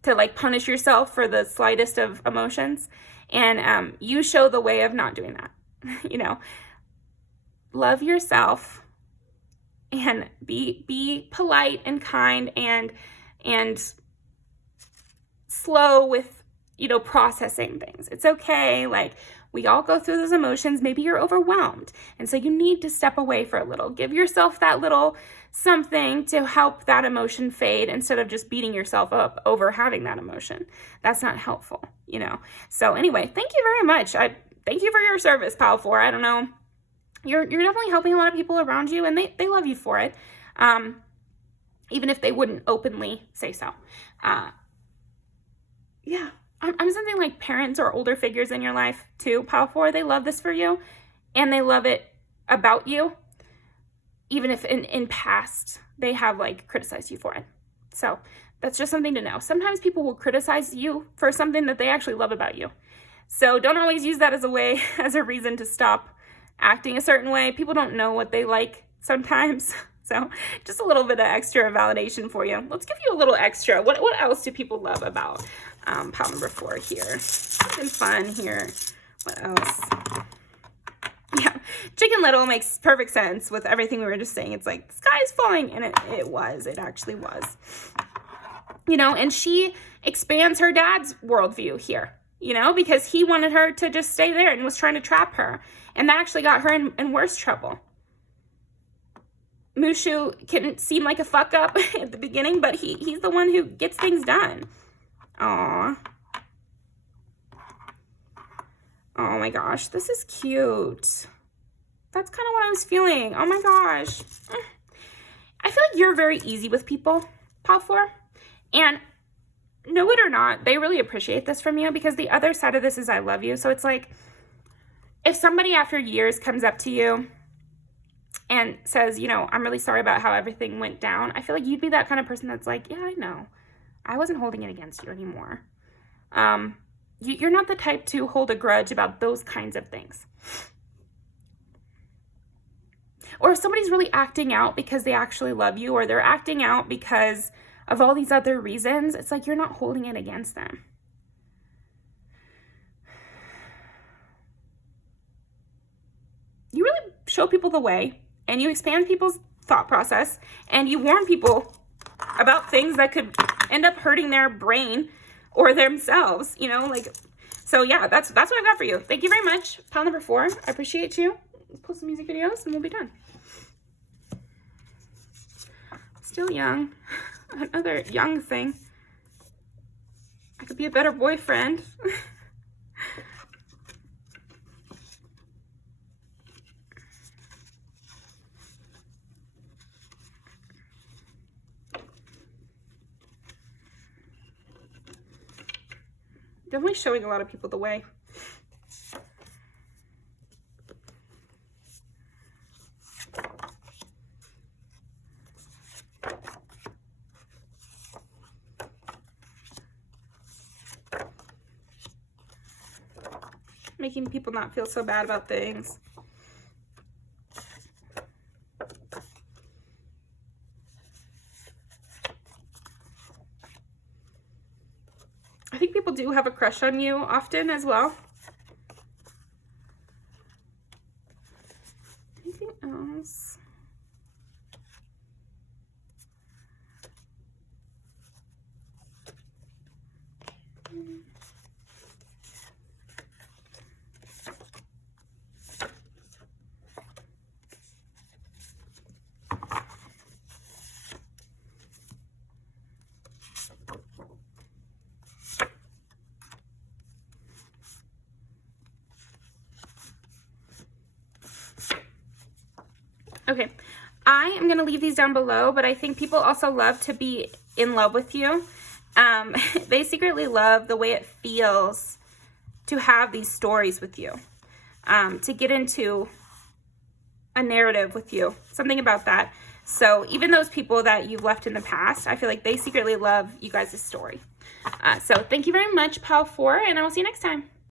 to like punish yourself for the slightest of emotions. And you show the way of not doing that. You know, love yourself and be polite and kind and slow with, you know, processing things. It's okay. Like, we all go through those emotions. Maybe you're overwhelmed. And so you need to step away for a little. Give yourself that little something to help that emotion fade instead of just beating yourself up over having that emotion. That's not helpful, you know. So anyway, thank you very much. Thank you for your service, Pal 4. I don't know. You're definitely helping a lot of people around you, and they love you for it. Even if they wouldn't openly say so. Yeah. I'm something like parents or older figures in your life too, Pal 4. They love this for you, and they love it about you, even if in past they have like criticized you for it. So that's just something to know. Sometimes people will criticize you for something that they actually love about you. So don't always use that as a reason to stop acting a certain way. People don't know what they like sometimes. So just a little bit of extra validation for you. Let's give you a little extra. What else do people love about pile number 4 here? Something fun here. What else? Yeah, Chicken Little makes perfect sense with everything we were just saying. It's like, the sky is falling, and it actually was. You know, and she expands her dad's worldview here, you know, because he wanted her to just stay there and was trying to trap her. And that actually got her in worse trouble. Mushu can seem like a fuck up at the beginning, but he's the one who gets things done. Aww. Oh my gosh, this is cute. That's kind of what I was feeling. Oh my gosh. I feel like you're very easy with people, Pal 4. And know it or not, they really appreciate this from you, because the other side of this is I love you. So it's like, if somebody after years comes up to you and says, you know, I'm really sorry about how everything went down, I feel like you'd be that kind of person that's like, yeah, I know. I wasn't holding it against you anymore. You're not the type to hold a grudge about those kinds of things. Or if somebody's really acting out because they actually love you, or they're acting out because of all these other reasons, it's like you're not holding it against them. You really show people the way, and you expand people's thought process, and you warn people about things that could end up hurting their brain or themselves, you know, like, so yeah, that's what I got for you. Thank you very much, pile number 4. I appreciate you. Let's post some music videos and we'll be done. Still young. Another young thing. I could be a better boyfriend. Definitely showing a lot of people the way. Making people not feel so bad about things. I think people do have a crush on you often as well. Anything else? Okay, I am going to leave these down below, but I think people also love to be in love with you. They secretly love the way it feels to have these stories with you, to get into a narrative with you, something about that. So even those people that you've left in the past, I feel like they secretly love you guys' story. So thank you very much, Pal 4, and I will see you next time.